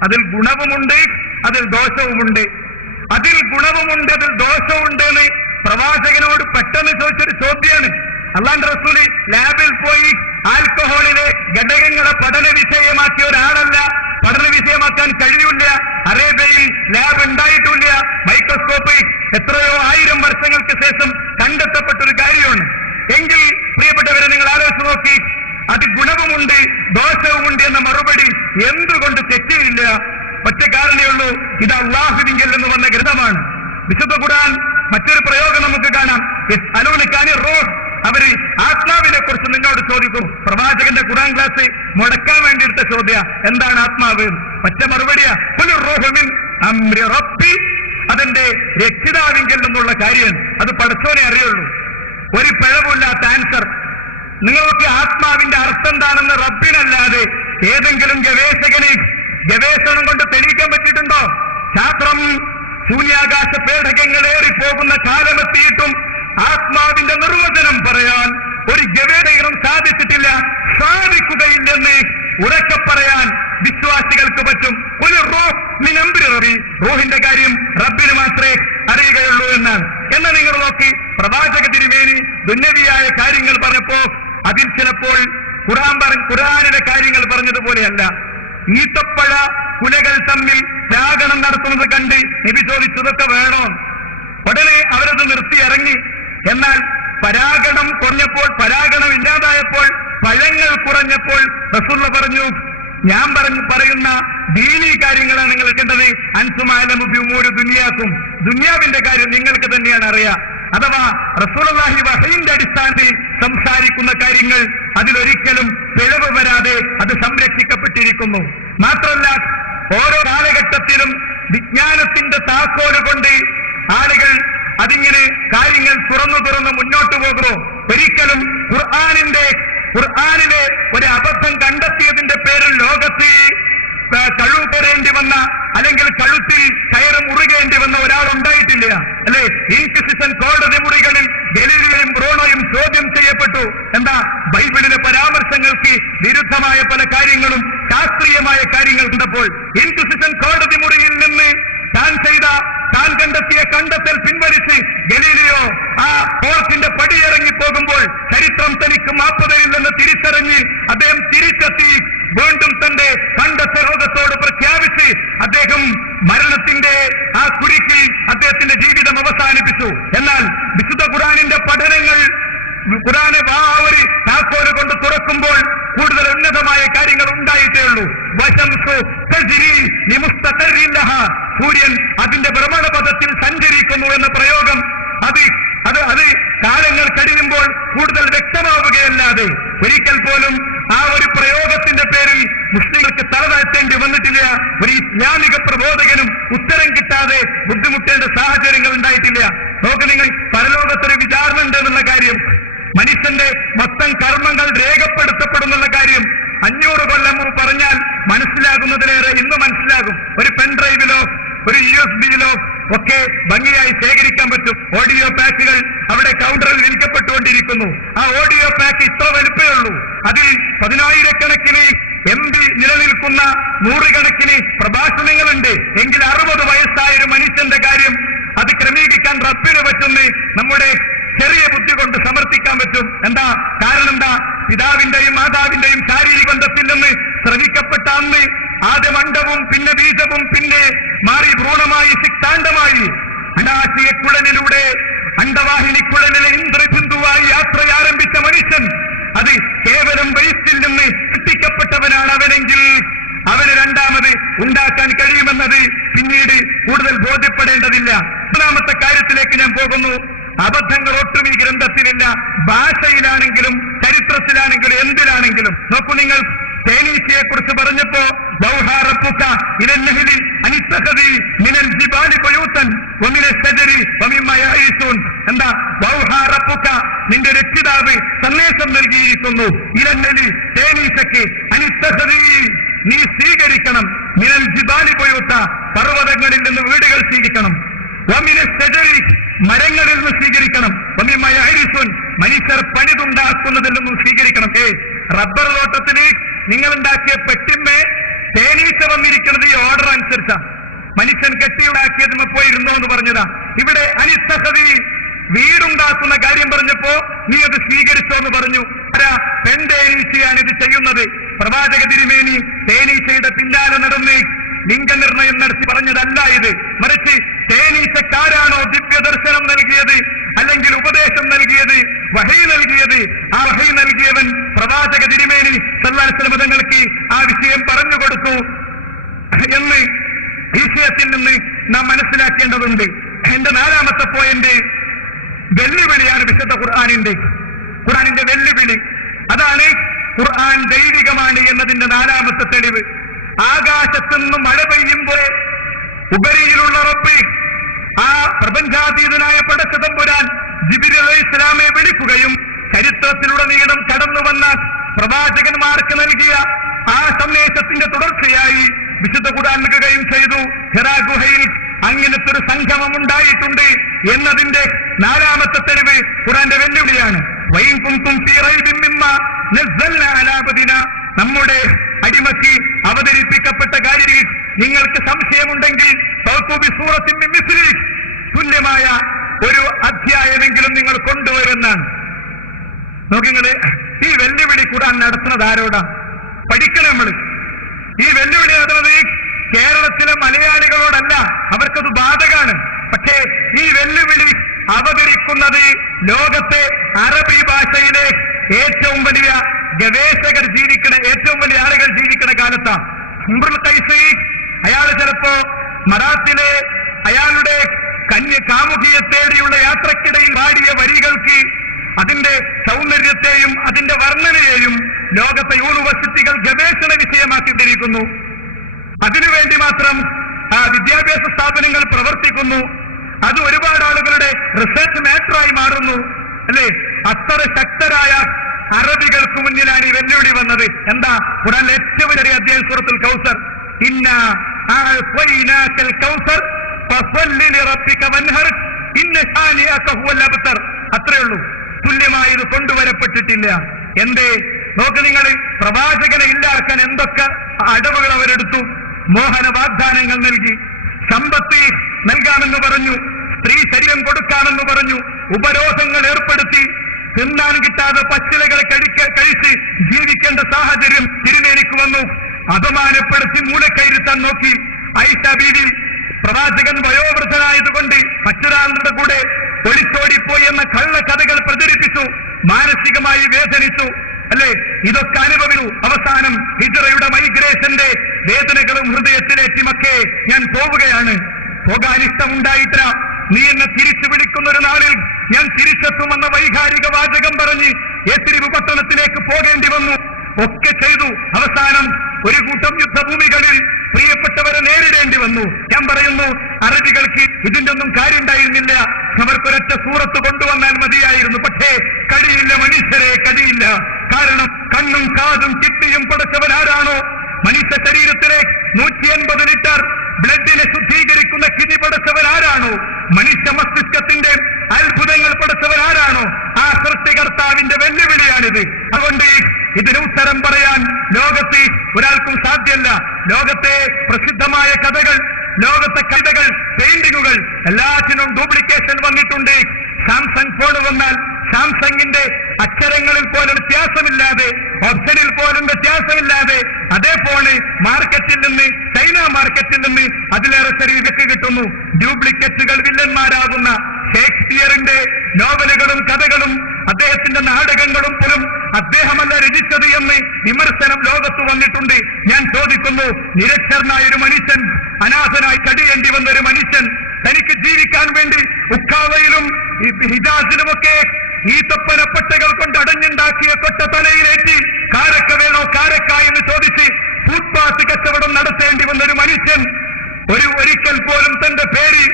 അതിൽ ഗുണവുമുണ്ട്, അതിൽ ദോഷവുമുണ്ട്. അതിൽ ഗുണവുമുണ്ട്, അതിൽ ദോഷവുമുണ്ട് എന്ന് പ്രവാചകനോട് പെട്ടെന്ന് ചോദിച്ചൊരു ചോദ്യമാണ്. അള്ളാന്റെ റസൂല് ലാബിൽ പോയി ആൽക്കഹോളിലെ ഘടകങ്ങളെ പഠന വിഷയമാക്കിയ ഒരാളല്ല. പഠന വിഷയമാക്കാൻ കഴിയില്ല. അറേബ്യയിൽ ലാബ് ഉണ്ടായിട്ടില്ല. മൈക്രോസ്കോപ്പ് എത്രയോ 1000 വർഷങ്ങൾക്ക് ശേഷം കണ്ടെത്തപ്പെട്ടൊരു കാര്യമാണ്. എങ്കിൽ പ്രിയപ്പെട്ടവരെ, നിങ്ങൾ ആലോചിച്ച് നോക്കി, അത് ഗുണവുമുണ്ട് ദോഷവുമുണ്ട് എന്ന മറുപടി എന്തുകൊണ്ട് തെറ്റിയില്ല? ഒറ്റ കാരണേ ഉള്ളൂ, ഇത് അള്ളാഹുവിങ്കൽ എന്ന് വന്ന ഗ്രന്ഥമാണ്. വിശുദ്ധ ഖുർആൻ മറ്റൊരു പ്രയോഗം നമുക്ക് കാണാം. അവര് ആത്മാവിനെ കുറിച്ച് നിന്നോട് ചോദിക്കും. പ്രവാചകന്റെ ഖുർആൻ ക്ലാസ് മുടക്കാൻ വേണ്ടി എടുത്ത ചോദ്യ, എന്താണ് ആത്മാവ്? ഒറ്റ മറുപടിയാ, അതെന്റെ രക്ഷിതാവിങ്കൽ നിന്നുള്ള കാര്യം, അത് പഠിച്ചോനെ അറിയുള്ളൂ. ഒരു പിഴവില്ലാത്ത ആൻസർ. നിങ്ങൾക്ക് ആത്മാവിന്റെ അർത്ഥം എന്താണെന്ന് റബ്ബിനല്ലാതെ ഏതെങ്കിലും ഗവേഷകന് ഗവേഷണം കൊണ്ട് തെളിയിക്കാൻ പറ്റിയിട്ടുണ്ടോ? ശാസ്ത്രം ശൂന്യാകാശ പേടകങ്ങളേറിപ്പോകുന്ന കാലമെത്തിയിട്ടും ആത്മാവിന്റെ നിർവചനം പറയാൻ ഒരു ഗവേഷകനും സാധിച്ചിട്ടില്ല, സാധിക്കുകയില്ലെന്ന് ഉറക്കെ പറയാൻ വിശ്വാസികൾക്ക് പറ്റും. ഒരു റൂഹിന്റെ കാര്യം റബ്ബിന് മാത്രമേ അറിയുകയുള്ളൂ എന്നാണ്. എന്നാൽ നിങ്ങൾ നോക്കി, പ്രവാചക തിരുമേനി ദുന്യവിയായ കാര്യങ്ങൾ പറഞ്ഞപ്പോ അതിൽ ചിലപ്പോൾ ഖുർആനിലെ കാര്യങ്ങൾ പറഞ്ഞതുപോലെയല്ല. ഈത്തപ്പഴ കുലകൾ തമ്മിൽ ത്യാഗണം നടത്തുന്നത് കണ്ട് നബി ചോദിച്ചതൊക്കെ വേണോ? നിർത്തി ഇറങ്ങി. എന്നാൽ പരാഗണം കുറഞ്ഞപ്പോൾ, പരാഗണം ഇല്ലാതായപ്പോൾ, പഴങ്ങൾ കുറഞ്ഞപ്പോൾ റസൂലുള്ള പറഞ്ഞു, ഞാൻ പറയുന്ന ദീനീ കാര്യങ്ങളാണ് നിങ്ങൾ കേട്ടത്. അൻസുമാലമു ബി ഉമൂരി ദുനിയാക്കും, ദുനിയാവിന്റെ കാര്യം നിങ്ങൾക്ക് തന്നെയാണ് അറിയാം. അഥവാ റസൂലുള്ളാഹി വഹയിന്റെ അടിസ്ഥാനത്തിൽ സംസാരിക്കുന്ന കാര്യങ്ങൾ അതിലൊരിക്കലും പിഴവ് വരാതെ അത് സംരക്ഷിക്കപ്പെട്ടിരിക്കുന്നു. മാത്രമല്ല, ഓരോ കാലഘട്ടത്തിലും വിജ്ഞാനത്തിന്റെ താക്കോല് കൊണ്ട് ആളുകൾ അതിങ്ങനെ കാര്യങ്ങൾ തുറന്നു മുന്നോട്ട് പോകുന്നു. ഒരിക്കലും ഖുർആനിലെ ഒരു അബദ്ധം കണ്ടെത്തിയതിന്റെ പേരിൽ ലോകത്ത് കഴുകേറേണ്ടി വന്ന, അല്ലെങ്കിൽ കഴുത്തിൽ കയറ് മുറുകേണ്ടി വന്ന ഒരാളുണ്ടായിട്ടില്ല, അല്ലെ? ഇൻക്വിസിഷൻ കോടതി മുറികളിൽ ഗലീലിയോയും ബ്രൂണോയും ചോദ്യം ചെയ്യപ്പെട്ടു. എന്താ? ബൈബിളിലെ പരാമർശങ്ങൾക്ക് വിരുദ്ധമായ പല കാര്യങ്ങളും ശാസ്ത്രീയമായ കാര്യങ്ങൾ കണ്ടപ്പോൾ ഇൻക്വിസിഷൻ കോടതി മുറിയിൽ നിന്ന് താൻ കണ്ടെത്തിയ കണ്ടെത്തൽ പിൻവലിച്ച് ഗലീലിയോ ആ കോർട്ടിന്റെ പടിയിറങ്ങി പോകുമ്പോൾ ചരിത്രം തനിക്ക് മാപ്പ് തരില്ലെന്ന് തിരിച്ചറിഞ്ഞ് അദ്ദേഹം തിരിച്ചെത്തി വീണ്ടും തന്റെ കണ്ടെത്തൽ ലോകത്തോട് പ്രഖ്യാപിച്ച് അദ്ദേഹം മരണത്തിന്റെ ആ കുരുക്കിൽ അദ്ദേഹത്തിന്റെ ജീവിതം അവസാനിപ്പിച്ചു. എന്നാൽ വിശുദ്ധ ഖുർആനിന്റെ പഠനങ്ങൾ ഖുർആനെ ആ ഒരു താക്കോല് കൊണ്ട് തുറക്കുമ്പോൾ കൂടുതൽ ഉന്നതമായ കാര്യങ്ങൾ ഉണ്ടായിട്ടേ ഉള്ളൂ. സൂര്യൻ അതിന്റെ ഭ്രമണപഥത്തിൽ സഞ്ചരിക്കുന്നു എന്ന പ്രയോഗം അത് കാലങ്ങൾ കഴിയുമ്പോൾ കൂടുതൽ വ്യക്തമാവുകയല്ലാതെ ഒരിക്കൽ പോലും ആ ഒരു പ്രയോഗത്തിന്റെ പേരിൽ മുസ്ലിങ്ങൾക്ക് തലതാഴ്ത്തേണ്ടി വന്നിട്ടില്ല. ഒരു ഇസ്ലാമിക പ്രബോധകനും ഉത്തരം കിട്ടാതെ ബുദ്ധിമുട്ടേണ്ട സാഹചര്യങ്ങൾ ഉണ്ടായിട്ടില്ല. നോക്ക് നിങ്ങൾ, പരലോകത്തൊരു വിചാരണ ഉണ്ടെന്നുള്ള കാര്യം, മനുഷ്യന്റെ മൊത്തം കർമ്മങ്ങൾ രേഖപ്പെടുത്തപ്പെടുന്നുള്ള കാര്യം 500 കൊല്ലം മുമ്പ് പറഞ്ഞാൽ മനസ്സിലാകുന്നതിലേറെ ഇന്ന് മനസ്സിലാകും. ഒരു പെൻഡ്രൈവിലോ ഒരു USB-യിലോ ഒക്കെ ഭംഗിയായി ശേഖരിക്കാൻ പറ്റും. ഓഡിയോ പാക്കുകൾ അവിടെ കൗണ്ടറിൽ വിൽക്കപ്പെട്ടുകൊണ്ടിരിക്കുന്നു. ആ ഓഡിയോ പാക്ക് ഇത്ര വലുപ്പേ ഉള്ളൂ. അതിൽ 10,000-കണക്കിന് MB നിലനിൽക്കുന്ന 100-കണക്കിന് പ്രഭാഷണങ്ങളുണ്ട്. എങ്കിൽ 60 വയസ്സായ ഒരു മനുഷ്യന്റെ കാര്യം അത് ക്രമീകരിക്കാൻ റബ്ബിന് പറ്റുന്ന നമ്മുടെ ചെറിയ ബുദ്ധി കൊണ്ട് സമർത്ഥിക്കാൻ പറ്റും. എന്താ കാരണം? എന്താ? പിതാവിന്റെയും മാതാവിന്റെയും ശാരീരിക ബന്ധത്തിൽ നിന്ന് ശ്രവിക്കപ്പെട്ട അന്ന് ആദ്യം അണ്ഡവും പിന്നെ ബീജവും പിന്നെ മാറി ഭ്രൂണമായി സിക്താണ്ഡമായി അണ്ഡാശയക്കുഴലിലൂടെ അണ്ഡവാഹിനിക്കുഴലിലെ ഇന്ദ്രബിന്ദുവായി യാത്ര ആരംഭിച്ച മനുഷ്യൻ അത് കേവലം വയസ്സിൽ നിന്ന് സൃഷ്ടിക്കപ്പെട്ടവനാണ് അവനെങ്കിൽ അവന് രണ്ടാമത് ഉണ്ടാക്കാൻ കഴിയുമെന്നത് പിന്നീട് കൂടുതൽ ബോധ്യപ്പെടേണ്ടതില്ല. മൂന്നാമത്തെ കാര്യത്തിലേക്ക് ഞാൻ പോകുന്നു. അബദ്ധങ്ങൾ ഒട്ടും ഈ ഗ്രന്ഥത്തിലില്ല. ഭാഷയിലാണെങ്കിലും ചരിത്രത്തിലാണെങ്കിലും എന്തിലാണെങ്കിലും നോക്കൂ നിങ്ങൾ. തേനീച്ചയെ കുറിച്ച് പറഞ്ഞപ്പോ എന്താ? നിന്റെ രക്ഷിതാവ് സന്ദേശം നൽകിയിരിക്കുന്നു. ഇലന്നലി, തേനീച്ചയ്ക്ക്, അനിത്തഹദി, നീ സ്വീകരിക്കണം. മിനൽ ജിബാലി ബുയൂത്ത, പർവ്വതങ്ങളിൽ നിന്ന് വീടുകൾ സ്വീകരിക്കണം. മരങ്ങളിൽ നിന്ന് സ്വീകരിക്കണം. മനുഷ്യർ പണിതുണ്ടാക്കുന്നതിൽ നിന്നും സ്വീകരിക്കണം. റബ്ബർ തോട്ടത്തിന് നിങ്ങൾ ഉണ്ടാക്കിയ പെട്ടിമ്മേ തേനീച്ച വന്നിരിക്കുന്നത് ഈ ഓർഡർ അനുസരിച്ചാണ്. മനുഷ്യൻ കെട്ടിയുണ്ടാക്കിയതിന് പോയിരുന്നോ എന്ന് പറഞ്ഞതാ. ഇവിടെ അനിസ്തഹദി, വീടുണ്ടാക്കുന്ന കാര്യം പറഞ്ഞപ്പോ നീ അത് സ്വീകരിച്ചോ എന്ന് പറഞ്ഞു. പെൺതേനീച്ചയാണ് ഇത് ചെയ്യുന്നത്. പ്രവാചക തിരുമേനി തേനീച്ചയുടെ പിന്നാലെ നടന്ന് ലിംഗനിർണയം നടത്തി പറഞ്ഞതല്ല ഇത്. മറിച്ച് തേനീച്ചക്കാരാണോ ദിവ്യദർശനം നൽകിയത്, അല്ലെങ്കിൽ ഉപദേശം നൽകിയത്, വഹി നൽകിയത്? ആ വഹി നൽകിയവൻ പ്രവാചക തിരുമേനി സല്ലല്ലാഹു അലൈഹി വസല്ലം തങ്ങൾക്ക് ആ വിഷയം പറഞ്ഞുകൊടുത്തു എന്ന് ഈ വിഷയത്തിൽ നിന്ന് നാം മനസ്സിലാക്കേണ്ടതുണ്ട്. എന്റെ 4ാമത്തെ പോയിന്റ് വെല്ലുവിളിയാണ് വിശുദ്ധ ഖുർആനിന്റെ വെല്ലുവിളി. അതാണ് ഖുർആൻ ദൈവികമാണ് എന്നതിന്റെ 4ാമത്തെ തെളിവ്. ആകാശത്തുനിന്ന് മഴ പെയ്യുമ്പോൾ ഉപരിയിലുള്ള റബ്ബ്, ആ പ്രപഞ്ചാതീതനായ പടച്ച തമ്പുരാൻ ജിബ്രീൽ അലൈഹിസ്സലാമെ വിളിക്കുകയും ചരിത്രത്തിലുടനീളം കടന്നു വന്ന പ്രവാചകന്മാർക്ക് നൽകിയ ആ സന്ദേശത്തിന്റെ തുടർച്ചയായി വിശുദ്ധ ഖുർആൻ നൽകുകയും ചെയ്തു. ഹിറാ ഗുഹയിൽ അങ്ങനത്തെ ഒരു സംഗമം ഉണ്ടായിട്ടുണ്ട് എന്നതിന്റെ 4ാമത്തെ തെളിവ് ഖുർആന്റെ വെല്ലുവിളിയാണ്. വഇൻ കുൻതും ഫീ റൈബിൻ മിമ്മാ നസ്സൽനാ അലാ അബ്ദിനാ, നമ്മുടെ അടിമയ്ക്ക് അവതരിപ്പിക്കപ്പെട്ട കാര്യത്തിൽ നിങ്ങൾക്ക് സംശയമുണ്ടെങ്കിൽ സൂറത്തിൻ മിൻ മിസ്ലി, തുല്യമായ ഒരു അധ്യായമെങ്കിലും നിങ്ങൾ കൊണ്ടുവരുന്നാണ്. നോക്കിങ്ങള്, ഈ വെല്ലുവിളി ഖുർആൻ നടത്തുന്നത് ആരോടാ? പഠിക്കണം നമ്മൾ. ഈ വെല്ലുവിളി നടത്തുന്നത് കേരളത്തിലെ മലയാളികളോടല്ല, അവർക്കത് ബാധകാണ്. പക്ഷേ ഈ വെല്ലുവിളി അവതരിക്കുന്നത് ലോകത്തെ അറബി ഭാഷയിലെ ഏറ്റവും വലിയ ഗവേഷകർ ജീവിക്കണ, ഏറ്റവും വലിയ ആളുകൾ ജീവിക്കുന്ന കാലത്താണ്. ഉംറുൽ ഖൈസ് അയാൾ ചിലപ്പോ മറാത്തിലെ അയാളുടെ കാമുകിയെ തേടിയുള്ള യാത്രക്കിടയിൽ പാടിയ വരികൾക്ക് അതിന്റെ സൗന്ദര്യത്തെയും അതിന്റെ വർണ്ണനയെയും ലോകത്തെ യൂണിവേഴ്സിറ്റികൾ ഗവേഷണ വിഷയമാക്കിയിരിക്കുന്നു. അതിനുവേണ്ടി മാത്രം വിദ്യാഭ്യാസ സ്ഥാപനങ്ങൾ പ്രവർത്തിക്കുന്നു. അത് ഒരുപാട് ആളുകളുടെ റിസർച്ച് മാറ്ററായി മാറുന്നു, അല്ലേ? അത്ര ശക്തരായ അറബികൾക്ക് മുന്നിലാണ് ഈ വെല്ലുവിളി വന്നത്. എന്താ? ഖുർആനിലെ ഏറ്റവും ചെറിയ അധ്യായം സൂറത്തുൽ കൗസർ, ഇന്നാ അഅ്തൈനാകൽ കൗസർ ഫസല്ലി ലിറബ്ബിക വൻഹർ ഇന്ന ശാനിഅക ഹുവൽ അബ്തർ. അത്രയേ ഉള്ളൂ. തുല്യമായി ഇത് കൊണ്ടുവരപ്പെട്ടിട്ടില്ല. എന്തേ? നോക്ക് നിങ്ങൾ, പ്രവാചകനെ ഇല്ലാക്കാൻ എന്തൊക്കെ അടവുകൾ അവരെടുത്തു. മോഹന വാഗ്ദാനങ്ങൾ നൽകി, സമ്പത്ത് നൽകാമെന്ന് പറഞ്ഞു, സ്ത്രീ ശരീരം കൊടുക്കാമെന്ന് പറഞ്ഞു, ഉപരോധങ്ങൾ ഏർപ്പെടുത്തി, തിന്നാൻ കിട്ടാതെ പച്ചിലകൾ കഴിച്ച് ജീവിക്കേണ്ട സാഹചര്യം തിരുനേരിക്ക് വന്നു. അപമാനപ്പെടുത്തി മൂലക്കയരുത്താൻ നോക്കി. ആയിഷ ബീവി പ്രവാചകൻ വയോവൃദ്ധനായതുകൊണ്ട് മറ്റൊരാളുടെ കൂടെ ഒളിച്ചോടിപ്പോയി എന്ന കള്ളക്കഥകൾ പ്രചരിപ്പിച്ചു, മാനസികമായി വേദനിച്ചു, അല്ലേ? ഇതൊക്കെ അനുഭവിച്ചു. അവസാനം ഹിജ്റയുടെ മൈഗ്രേഷന്റെ വേദനകളും ഹൃദയത്തിലേറ്റി മക്കേ ഞാൻ പോവുകയാണ്, പോകാൻ ഇഷ്ടമുണ്ടായിട്ടില്ല, നീ എന്നെ തിരിച്ചു വിളിക്കുന്ന ഒരു നാളിൽ ഞാൻ തിരിച്ചെത്തുമെന്ന വൈകാരിക വാചകം പറഞ്ഞ് യസ്രിബ് പട്ടണത്തിലേക്ക് പോകേണ്ടി വന്നു. ഒക്കെ ചെയ്തു. അവസാനം ഒരു കൂട്ടം യുദ്ധഭൂമികളിൽ പ്രിയപ്പെട്ടവരെ നേരിടേണ്ടി വന്നു. ഞാൻ പറയുന്നു, അറബികൾക്ക് ഇതിന്റെ ഒന്നും കാര്യമുണ്ടായിരുന്നില്ല. അവർക്കൊരൊറ്റ സൂറത്ത് കൊണ്ടുവന്നാൽ മതിയായിരുന്നു. പക്ഷേ കഴിയില്ല, മനുഷ്യരെ കഴിയില്ല. കാരണം കണ്ണും കാതും കിഡ്നിയും പടച്ചവൻ ആരാണോ, മനുഷ്യ ശരീരത്തിലെ 180 ലിറ്റർ ബ്ലഡിനെ ശുദ്ധീകരിക്കുന്ന കിഡ്നി പടച്ചവൻ ആരാണോ, മനുഷ്യ മസ്തിഷ്കത്തിന്റെ അത്ഭുതങ്ങൾ പടച്ചവൻ ആരാണോ, ആ സൃഷ്ടികർത്താവിന്റെ വെല്ലുവിളിയാണിത്. അതുകൊണ്ട് ഇതിന് ഉത്തരം പറയാൻ ലോകത്ത് ഒരാൾക്കും സാധ്യമല്ല. ലോകത്തെ പ്രസിദ്ധമായ കഥകൾ, ലോകത്തെ കവിതകൾ, പെയിന്റിങ്ങുകൾ എല്ലാറ്റിനും ഡ്യൂപ്ലിക്കേഷൻ വന്നിട്ടുണ്ട്. സാംസങ് ഫോൺ വന്നാൽ സാംസങ്ങിന്റെ അക്ഷരങ്ങളിൽ പോലും വ്യത്യാസമില്ലാതെ, ഓപ്ഷനിൽ പോലും വ്യത്യാസമില്ലാതെ അതേ ഫോണ് മാർക്കറ്റിൽ നിന്ന്, ചൈന മാർക്കറ്റിൽ നിന്ന് അതിലേറെ ചെറിയ വിലക്ക് കിട്ടുന്നു. ഡ്യൂപ്ലിക്കേറ്റുകൾ വില്ലന്മാരാകുന്ന ഷേക്സ്പിയറിന്റെ നോവലുകളും കഥകളും അദ്ദേഹത്തിന്റെ നാടകങ്ങളും പോലും അദ്ദേഹമല്ല രചിച്ചത് എന്ന് വിമർശനം ലോകത്ത് വന്നിട്ടുണ്ട്. ഞാൻ ചോദിക്കുന്നു, നിരക്ഷരനായ ഒരു മനുഷ്യൻ, അനാഥനായി കഴിയേണ്ടി വന്ന ഒരു മനുഷ്യൻ, തനിക്ക് ജീവിക്കാൻ വേണ്ടി ഉക്കാവയിലും ഹിജാസിലുമൊക്കെ ഈത്തപ്പനപ്പട്ടകൾ കൊണ്ട് അടഞ്ഞുണ്ടാക്കിയ കൊട്ട തലയിലേറ്റി കാരക്ക വേണോ കാരക്ക എന്ന് ചോദിച്ച് ഫുട്പാത്ത് കച്ചവടം നടത്തേണ്ടി വന്നൊരു മനുഷ്യൻ, ഒരിക്കൽ പോലും തന്റെ പേര്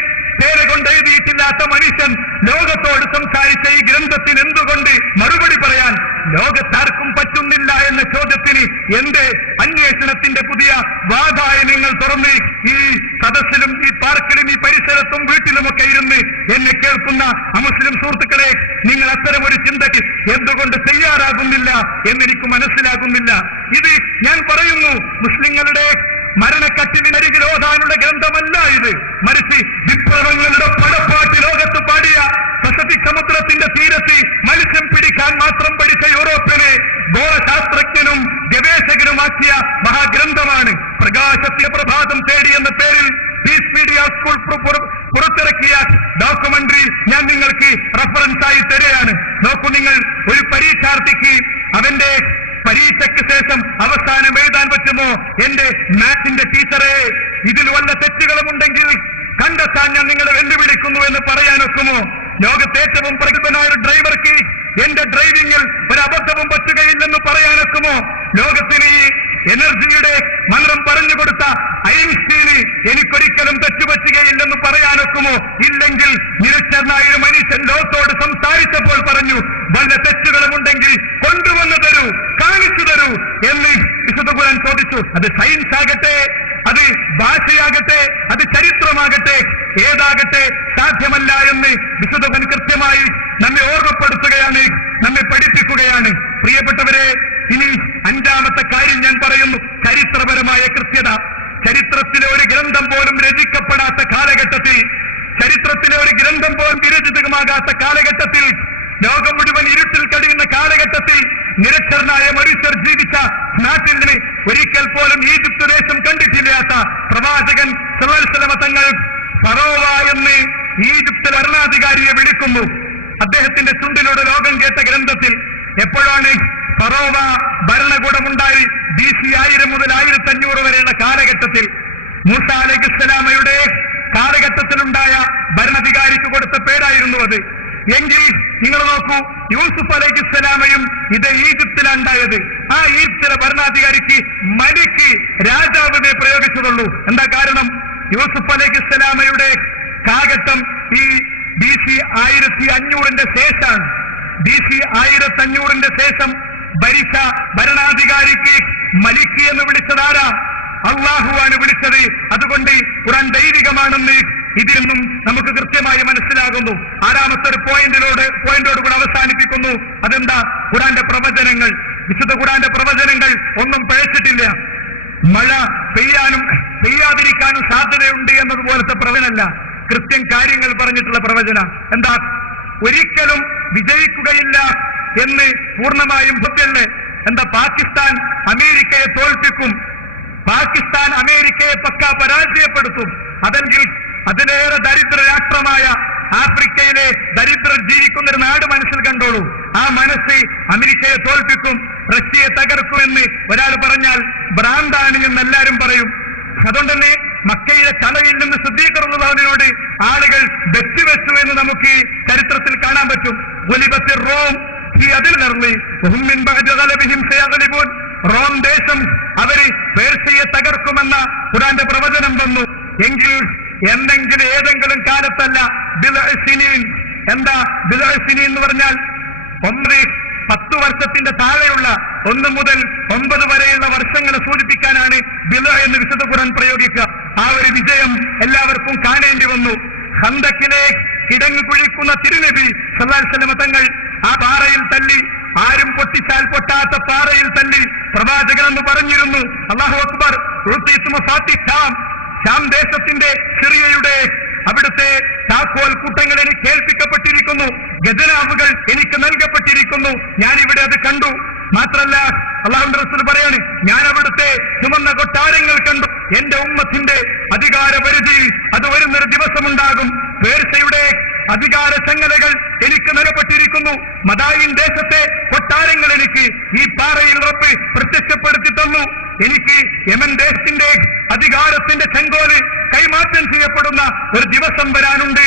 കൊണ്ട് എഴുതിയിട്ടില്ലാത്ത മനുഷ്യൻ ലോകത്തോട് സംസാരിച്ച ഈ ഗ്രന്ഥത്തിന് എന്തുകൊണ്ട് മറുപടി പറയാൻ ലോകത്താർക്കും പറ്റുന്നില്ല എന്ന ചോദ്യത്തിന് എന്റെ അന്വേഷണത്തിന്റെ പുതിയ വാതായനങ്ങൾ തുറന്ന് ഈ സദസ്സിലും ഈ പാർക്കിലും ഈ പരിസരത്തും വീട്ടിലുമൊക്കെ ഇരുന്ന് എന്നെ കേൾക്കുന്ന അമുസ്ലിം സുഹൃത്തുക്കളെ, നിങ്ങൾ അത്തരമൊരു ചിന്തയ്ക്ക് എന്തുകൊണ്ട് തയ്യാറാകുന്നില്ല എന്നെനിക്ക് മനസ്സിലാകുന്നില്ല. ഇത് ഞാൻ പറയുന്നു, മുസ്ലിങ്ങളുടെ മരണക്കട്ടിനരികിൽ ഓതാനുള്ള ഗ്രന്ഥമല്ല ഇത്. മറിച്ച് വിപ്ലവങ്ങളുടെ പടപ്പാട്ട് ലോകത്ത് പാടിയ, പസഫിക് സമുദ്രത്തിന്റെ തീരത്ത് മത്സ്യം പിടിക്കാൻ മാത്രം പഠിച്ച യൂറോപ്യനെ ഗോളശാസ്ത്രജ്ഞനും ഗവേഷകനുമാക്കിയ മഹാഗ്രന്ഥമാണ്. പ്രകാശത്തിന്റെ പ്രഭാതം തേടി എന്ന പേരിൽ പീസ് മീഡിയ സ്കൂൾ പുറത്തിറക്കിയ ഡോക്യുമെന്ററി ഞാൻ നിങ്ങൾക്ക് റഫറൻസായി തരികയാണ്. നോക്കൂ നിങ്ങൾ, ഒരു പരീക്ഷാർത്ഥിക്ക് അവന്റെ പരീക്ഷയ്ക്ക് ശേഷം അവസാനം എഴുതാൻ പറ്റുമോ, എന്റെ മാത്സിന്റെ ടീച്ചറെ ഇതിൽ വല്ല തെറ്റുകളുമുണ്ടെങ്കിൽ കണ്ടെത്താൻ ഞാൻ നിങ്ങളെ വെല്ലുവിളിക്കുന്നു എന്ന് പറയാനൊക്കുമോ? ലോകത്തെ ഏറ്റവും പ്രഗത്ഭനായ ഒരു ഡ്രൈവർക്ക് എന്റെ ഡ്രൈവിംഗിൽ ഒരു അബദ്ധവും പറ്റുകയില്ലെന്ന് പറയാനൊക്കുമോ? ലോകത്തിന് ഈ എനർജിയുടെ മന്ത്രം പറഞ്ഞുകൊടുത്ത ഐൻസ്റ്റീന് എനിക്കൊരിക്കലും തെറ്റുപറ്റുകയില്ലെന്ന് പറയാനൊക്കുമോ? ഇല്ലെങ്കിൽ നിരക്ഷരനായ ഒരു മനുഷ്യൻ ലോകത്തോട് സംസാരിച്ചപ്പോൾ പറഞ്ഞു, വല്ല തെറ്റുകളുമുണ്ടെങ്കിൽ കൊണ്ടുവന്നു തരൂ, കാണിച്ചു തരൂ എന്ന് വിശുദ്ധ ഖുർആൻ ചോദിച്ചു. അത് സയൻസ് ആകട്ടെ, അത് ഭാഷയാകട്ടെ, അത് ചരിത്രമാകട്ടെ, ഏതാകട്ടെ സാധ്യമല്ല എന്ന് വിശുദ്ധ ഖുർആൻ കൃത്യമായി നമ്മെ ഓർമ്മപ്പെടുത്തുകയാണ്, നമ്മെ പഠിപ്പിക്കുകയാണ്. പ്രിയപ്പെട്ടവരെ, ഇനി അഞ്ചാമത്തെ കാര്യം ഞാൻ പറയുന്നു, ചരിത്രപരമായ കൃത്യത. ചരിത്രത്തിലെ ഒരു ഗ്രന്ഥം പോലും രചിക്കപ്പെടാത്ത കാലഘട്ടത്തിൽ, ചരിത്രത്തിലെ ഒരു ഗ്രന്ഥം പോലും വിരചിതമാകാത്ത കാലഘട്ടത്തിൽ, ലോകം മുഴുവൻ ഇരുട്ടിൽ കഴിയുന്ന കാലഘട്ടത്തിൽ നിരക്ഷരനായ മനുഷ്യർ ജീവിച്ച നാട്ടിൽ നിന്ന് ഒരിക്കൽ പോലും ഈജിപ്ത് ദേശം കണ്ടിട്ടില്ലാത്ത പ്രവാചകൻ സല്ലല്ലാഹു അലൈഹി വസല്ലം തങ്ങൾ ഫറോവ എന്ന് ഈജിപ്തിൽ ഭരണാധികാരിയെ വിളിക്കുന്നു. അദ്ദേഹത്തിന്റെ ചുണ്ടിലൂടെ ലോകം കേട്ട ഗ്രന്ഥത്തിൽ എപ്പോഴാണ് ഫറോവ ഭരണകൂടമുണ്ടായി? BC 1000 മുതൽ 1500 വരെയുള്ള കാലഘട്ടത്തിൽ മൂസ അലൈഹിസ്സലാമയുടെ കാലഘട്ടത്തിലുണ്ടായ ഭരണാധികാരിക്ക് കൊടുത്ത പേരായിരുന്നു അത്. എങ്കിൽ നിങ്ങൾ നോക്കൂ, യൂസുഫ് അലൈഹിസ്സലാമയും ഇത് ഈജിപ്തിലുണ്ടായത്. ആ ഈജിപ്തിലെ ഭരണാധികാരിക്ക് മലിക്ക്, രാജാവിനെ പ്രയോഗിച്ചതുള്ളൂ. എന്താ കാരണം? യൂസുഫ് അലൈഹിസ്സലാമയുടെ കാലഘട്ടം ഈ BC 1500 ശേഷമാണ്. BC 1500 ശേഷം ഭരിച്ച ഭരണാധികാരിക്ക് മലിക്ക് എന്ന് വിളിച്ചതാരാ? അള്ളാഹുവാണ് വിളിച്ചത്. അതുകൊണ്ട് ഖുർആൻ ദൈവികമാണെന്ന് ഇതിൽ നിന്നും നമുക്ക് കൃത്യമായി മനസ്സിലാകുന്നു. ആറാമത്തെ ഒരു പോയിന്റോട് കൂടെ അവസാനിപ്പിക്കുന്നു. അതെന്താ? ഖുർആന്റെ പ്രവചനങ്ങൾ. വിശുദ്ധ ഖുർആന്റെ പ്രവചനങ്ങൾ ഒന്നും പഴച്ചിട്ടില്ല. മഴ പെയ്യാനും പെയ്യാതിരിക്കാനും സാധ്യതയുണ്ട് എന്നതുപോലത്തെ പ്രവചനമല്ല, കൃത്യം കാര്യങ്ങൾ പറഞ്ഞിട്ടുള്ള പ്രവചന. എന്താ? ഒരിക്കലും വിജയിക്കുകയില്ല എന്ന് പൂർണ്ണമായും ബുദ്ധിയല്ലേ? എന്താ? പാകിസ്ഥാൻ അമേരിക്കയെ തോൽപ്പിക്കും, പാകിസ്ഥാൻ അമേരിക്കയെ പക്കാ പരാജയപ്പെടുത്തും. അതെങ്കിൽ അതിലേറെ ദരിദ്ര രാഷ്ട്രമായ ആഫ്രിക്കയിലെ ദരിദ്രർ ജീവിക്കുന്ന ഒരു നാട് മനസ്സിൽ കണ്ടോളൂ. ആ മനസ്സ് അമേരിക്കയെ തോൽപ്പിക്കും, റഷ്യയെ തകർക്കുമെന്ന് ഒരാൾ പറഞ്ഞാൽ ഭ്രാന്താണ് എന്ന് എല്ലാവരും പറയും. അതുകൊണ്ട് തന്നെ മക്കയിലെ കലയിൽ നിന്ന് ശുദ്ധീകരണത്തോട് ആളുകൾ വെച്ചു എന്ന് നമുക്ക് ചരിത്രത്തിൽ കാണാൻ പറ്റും. റോം അതിൽ റോം ദേശം അവര് പേർഷ്യയെ തകർക്കുമെന്ന ഖുർആന്റെ പ്രവചനം വന്നു. എങ്കിൽ ഏതെങ്കിലും കാലത്തല്ല, എന്താ ബിൽഅസിനീൻ എന്ന് പറഞ്ഞാൽ 10 വർഷത്തിന്റെ താഴെയുള്ള 1 മുതൽ 9 വരെയുള്ള വർഷങ്ങളെ സൂചിപ്പിക്കാനാണ് ബില എന്ന് വിശുദ്ധ ഖുർആൻ പ്രയോഗിക്കുക. ആ ഒരു വിജയം എല്ലാവർക്കും കാണേണ്ടി വന്നു. ഖന്തക്കിലെ കിടങ്ങ് കുഴിക്കുന്ന തിരുനബി സല്ലല്ലാഹു അലൈഹി വസല്ലം തങ്ങൾ ആ പാറയിൽ തല്ലി, ആരും പൊട്ടിച്ചാൽ പൊട്ടാത്ത പാറയിൽ തല്ലി പ്രവാചകൻ എന്ന് പറഞ്ഞിരുന്നു. അല്ലാഹു അക്ബർ. ഷാം ദേശത്തിന്റെ സിറിയയുടെ അവിടുത്തെ താക്കോൽ കൂട്ടങ്ങൾ എനിക്ക് ഏൽപ്പിക്കപ്പെട്ടിരിക്കുന്നു, ഖജനാവുകൾ എനിക്ക് നൽകപ്പെട്ടിരിക്കുന്നു. ഞാനിവിടെ അത് കണ്ടു. മാത്രല്ല അല്ലാഹുവിന്റെ റസൂൽ പറയാണ്, ഞാൻ അവിടുത്തെ ചുമന്ന കൊട്ടാരങ്ങൾ കണ്ടു. എന്റെ ഉമ്മത്തിന്റെ അധികാര പരിധിയിൽ അത് വരുന്നൊരു ദിവസമുണ്ടാകും. പേർഷ്യയുടെ അധികാര ചങ്ങലകൾ എനിക്ക് നൽകപ്പെട്ടിരിക്കുന്നു. മദായിൻ ദേശത്തെ കൊട്ടാരങ്ങൾ എനിക്ക് ഈ പാറയിൽ റബ്ബ് പ്രത്യക്ഷപ്പെടുത്തി തന്നു. എനിക്ക് യമൻ ദേശത്തിന്റെ അധികാരത്തിന്റെ ചെങ്കോല് കൈമാറ്റം ചെയ്യപ്പെടുന്ന ഒരു ദിവസം വരാനുണ്ട്.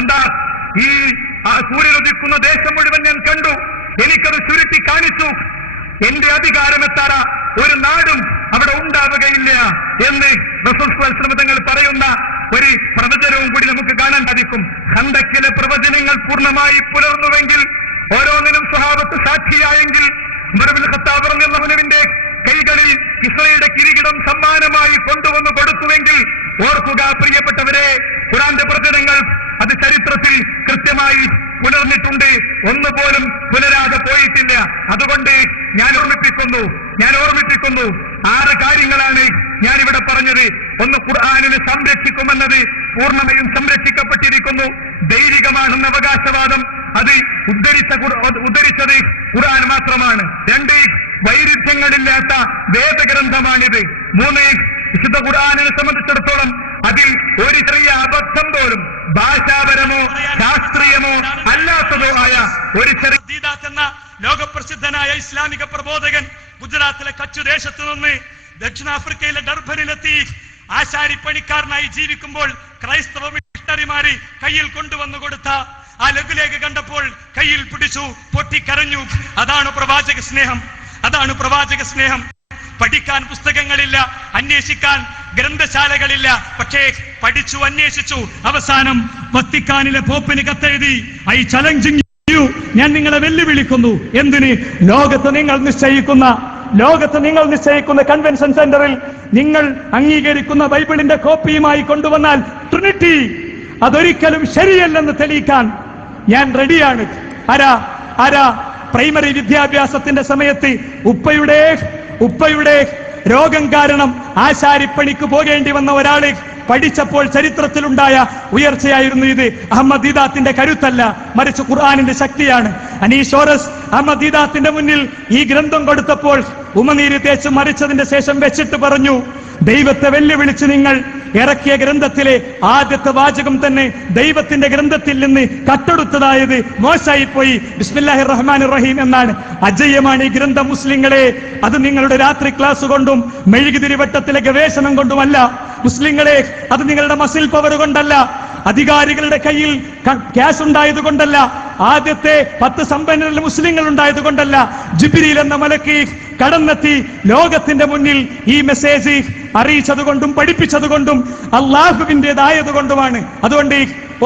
എന്താ? ഈ സൂര്യനുദിക്കുന്ന ദേശം മുഴുവൻ ഞാൻ കണ്ടു, എനിക്കത് ചുരുട്ടി കാണിച്ചു. എന്റെ അധികാരമെത്താറ ഒരു നാടും അവിടെ ഉണ്ടാവുകയില്ല എന്ന് റസൂൽ സ്വല്ലല്ലാഹു അലൈഹി വസല്ലം തങ്ങൾ പറയുന്ന ഒരു പ്രവചനവും കൂടി നമുക്ക് കാണാൻ സാധിക്കും. ഖന്തക്കിലെ പ്രവചനങ്ങൾ പൂർണ്ണമായി പുലർന്നുവെങ്കിൽ, ഓരോന്നിനും സ്വഹാബത്ത് സാക്ഷിയായെങ്കിൽ, ഉമർ ഇബ്നുൽ ഖത്താബ് റളിയല്ലാഹു അൻഹുവിന്റെ കൈകളിൽ കിസ്റയുടെ കിരീടം സമ്മാനമായി കൊണ്ടുവന്നു കൊടുത്തുവെങ്കിൽ, ഓർക്കുക പ്രിയപ്പെട്ടവരെ, ഖുർആന്റെ പ്രവചനങ്ങൾ അത് ചരിത്രത്തിൽ കൃത്യമായി പുലർന്നിട്ടുണ്ട്. ഒന്നുപോലും പുലരാതെ പോയിട്ടില്ല. അതുകൊണ്ട് ഞാൻ ഓർമ്മിപ്പിക്കുന്നു 6 കാര്യങ്ങളാണ് ഞാനിവിടെ പറഞ്ഞത്. ഒന്ന്, ഖുർആനിനെ സംരക്ഷിക്കുമെന്നത് പൂർണ്ണമായും സംരക്ഷിക്കപ്പെട്ടിരിക്കുന്നു. ദൈവികമാണെന്ന അവകാശവാദം അത് ഉദ്ധരിച്ചത് ഖുർആൻ മാത്രമാണ്. 2, വൈരുദ്ധ്യങ്ങളില്ലാത്ത വേദഗ്രന്ഥമാണിത്. 3, വിശുദ്ധ ഖുർആനിനെ സംബന്ധിച്ചിടത്തോളം അതിൽ ഒരു ചെറിയ അബദ്ധം പോലും ഭാഷാപരമോ ശാസ്ത്രീയമോ അല്ലാത്തതോ ആയ ഒരു ചെറിയ എന്ന ലോകപ്രസിദ്ധനായ ഇസ്ലാമിക പ്രബോധകൻ ഗുജറാത്തിലെ കച്ച് ദേശത്ത് നിന്ന് ദക്ഷിണാഫ്രിക്കയിലെ ഡർബനിലെത്തി ആശാരിപ്പണിക്കാരനായി ജീവിക്കുമ്പോൾ ക്രൈസ്തവ മിഷണറിമാര് കയ്യിൽ കൊണ്ടുവന്നു കൊടുത്ത ആ ലഘുലേഖ കണ്ടപ്പോൾ കയ്യിൽ പിടിച്ചു, പൊട്ടിക്കരഞ്ഞു. അതാണ് പ്രവാചക സ്നേഹം. പഠിക്കാൻ പുസ്തകങ്ങളില്ല, അന്വേഷിക്കാൻ ഗ്രന്ഥശാലകളില്ല. പക്ഷേ പഠിച്ചു, അന്വേഷിച്ചു. അവസാനം വത്തിക്കാനിലെ പോപ്പിന് കത്തെഴുതി, ഐ ചലഞ്ചിങ് യു, ഞാൻ നിങ്ങളെ വെല്ലുവിളിക്കുന്നു. എന്തിന്? ലോകത്ത് നിങ്ങൾ നിശ്ചയിക്കുന്ന കൺവെൻഷൻ സെന്ററിൽ നിങ്ങൾ അംഗീകരിക്കുന്ന ബൈബിളിന്റെ കോപ്പിയുമായി കൊണ്ടുവന്നാൽ ട്രിനിറ്റി അതൊരിക്കലും ശരിയല്ലെന്ന് തെളിയിക്കാൻ ഞാൻ റെഡിയാണ്. ആരാ പ്രൈമറി വിദ്യാഭ്യാസത്തിന്റെ സമയത്ത് ഉപ്പയുടെ രോഗം കാരണം ആശാരിപ്പണിക്ക് പോകേണ്ടി വന്ന ഒരാള് പഠിച്ചപ്പോൾ ചരിത്രത്തിലുണ്ടായ ഉയർച്ചയായിരുന്നു ഇത്. അഹമ്മദ് ദീദാത്തിന്റെ കരുത്തല്ല, മറിച്ച് ഖുർആനിന്റെ ശക്തിയാണ്. അനീഷോറസ് അഹമ്മദീദാത്തിന്റെ മുന്നിൽ ഈ ഗ്രന്ഥം കൊടുത്തപ്പോൾ ഉമനീര് തേച്ച് മറിച്ചതിന്റെ ശേഷം വെച്ചിട്ട് പറഞ്ഞു, ദൈവത്തെ വെല്ലുവിളിച്ച് നിങ്ങൾ ഇറക്കിയ ഗ്രന്ഥത്തിലെ ആദ്യത്തെ വാചകം തന്നെ ദൈവത്തിന്റെ ഗ്രന്ഥത്തിൽ നിന്ന് കട്ടെടുത്തതായത് മോശമായിപ്പോയി. ബിസ്മില്ലാഹിർ റഹ്മാനിർ റഹീം എന്നാണ്. അജയ്യമാണ് ഈ ഗ്രന്ഥം മുസ്ലിങ്ങളെ. അത് നിങ്ങളുടെ രാത്രി ക്ലാസ് കൊണ്ടും മെഴുകുതിരിവട്ടത്തിലെ ഗവേഷണം കൊണ്ടുമല്ല മുസ്ലിങ്ങളെ. അത് നിങ്ങളുടെ മസിൽ പവർ കൊണ്ടല്ല, അധികാരികളുടെ കയ്യിൽ ക്യാഷ് ഉണ്ടായത് കൊണ്ടല്ല, ആദ്യത്തെ 10 സമ്പന്നരിൽ മുസ്ലിങ്ങൾ ഉണ്ടായത് കൊണ്ടല്ല. ജിബ്രീൽ എന്ന മലക്ക് കടന്നെത്തി ലോകത്തിന്റെ മുന്നിൽ ഈ മെസ്സേജ് അറിയിച്ചതുകൊണ്ടും പഠിപ്പിച്ചതുകൊണ്ടും അള്ളാഹുവിൻ്റെതായതുകൊണ്ടുമാണ്. അതുകൊണ്ട്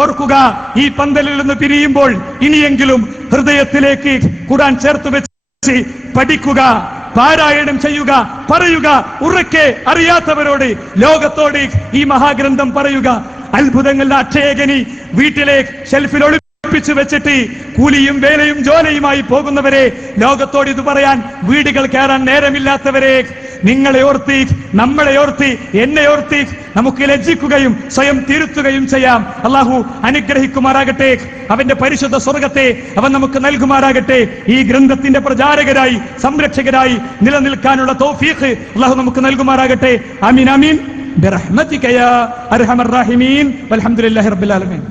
ഓർക്കുക, ഈ പന്തലിൽ നിന്ന് പിരിയുമ്പോൾ ഇനിയെങ്കിലും ഹൃദയത്തിലേക്ക് ഖുർആൻ ചേർത്ത് വെച്ച് പഠിക്കുക, പാരായണം ചെയ്യുക, പറയുക. ഉറക്കെ അറിയാത്തവരോട്, ലോകത്തോട് ഈ മഹാഗ്രന്ഥം പറയുക. അത്ഭുതങ്ങളുടെ അക്ഷയഗനി വീട്ടിലെ ഷെൽഫിൽ ഒളിപ്പിച്ചു വെച്ചിട്ട് കൂലിയും വേലയും ജോലയുമായി പോകുന്നവരെ, ലോകത്തോട് ഇത് പറയാൻ വീടുകൾ കയറാൻ നേരമില്ലാത്തവരെ, നിങ്ങളെ ഓർത്തി, നമ്മളെ ഓർത്തി, എന്നെ ഓർത്തി നമുക്ക് ലജ്ജിക്കുകയും സ്വയം തിരുത്തുകയും ചെയ്യാം. അള്ളാഹു അനുഗ്രഹിക്കുമാറാകട്ടെ. അവന്റെ പരിശുദ്ധ സ്വർഗത്തെ അവൻ നമുക്ക് നൽകുമാറാകട്ടെ. ഈ ഗ്രന്ഥത്തിന്റെ പ്രചാരകരായി, സംരക്ഷകരായി നിലനിൽക്കാനുള്ള തൗഫീഖ് അള്ളാഹു നമുക്ക് നൽകുമാറാകട്ടെ. ആമീൻ ആമീൻ ബിറഹ്മതിക യാ അർഹമർ റഹീമീൻ. വൽഹംദുലില്ലാഹി റബ്ബിൽ ആലമീൻ.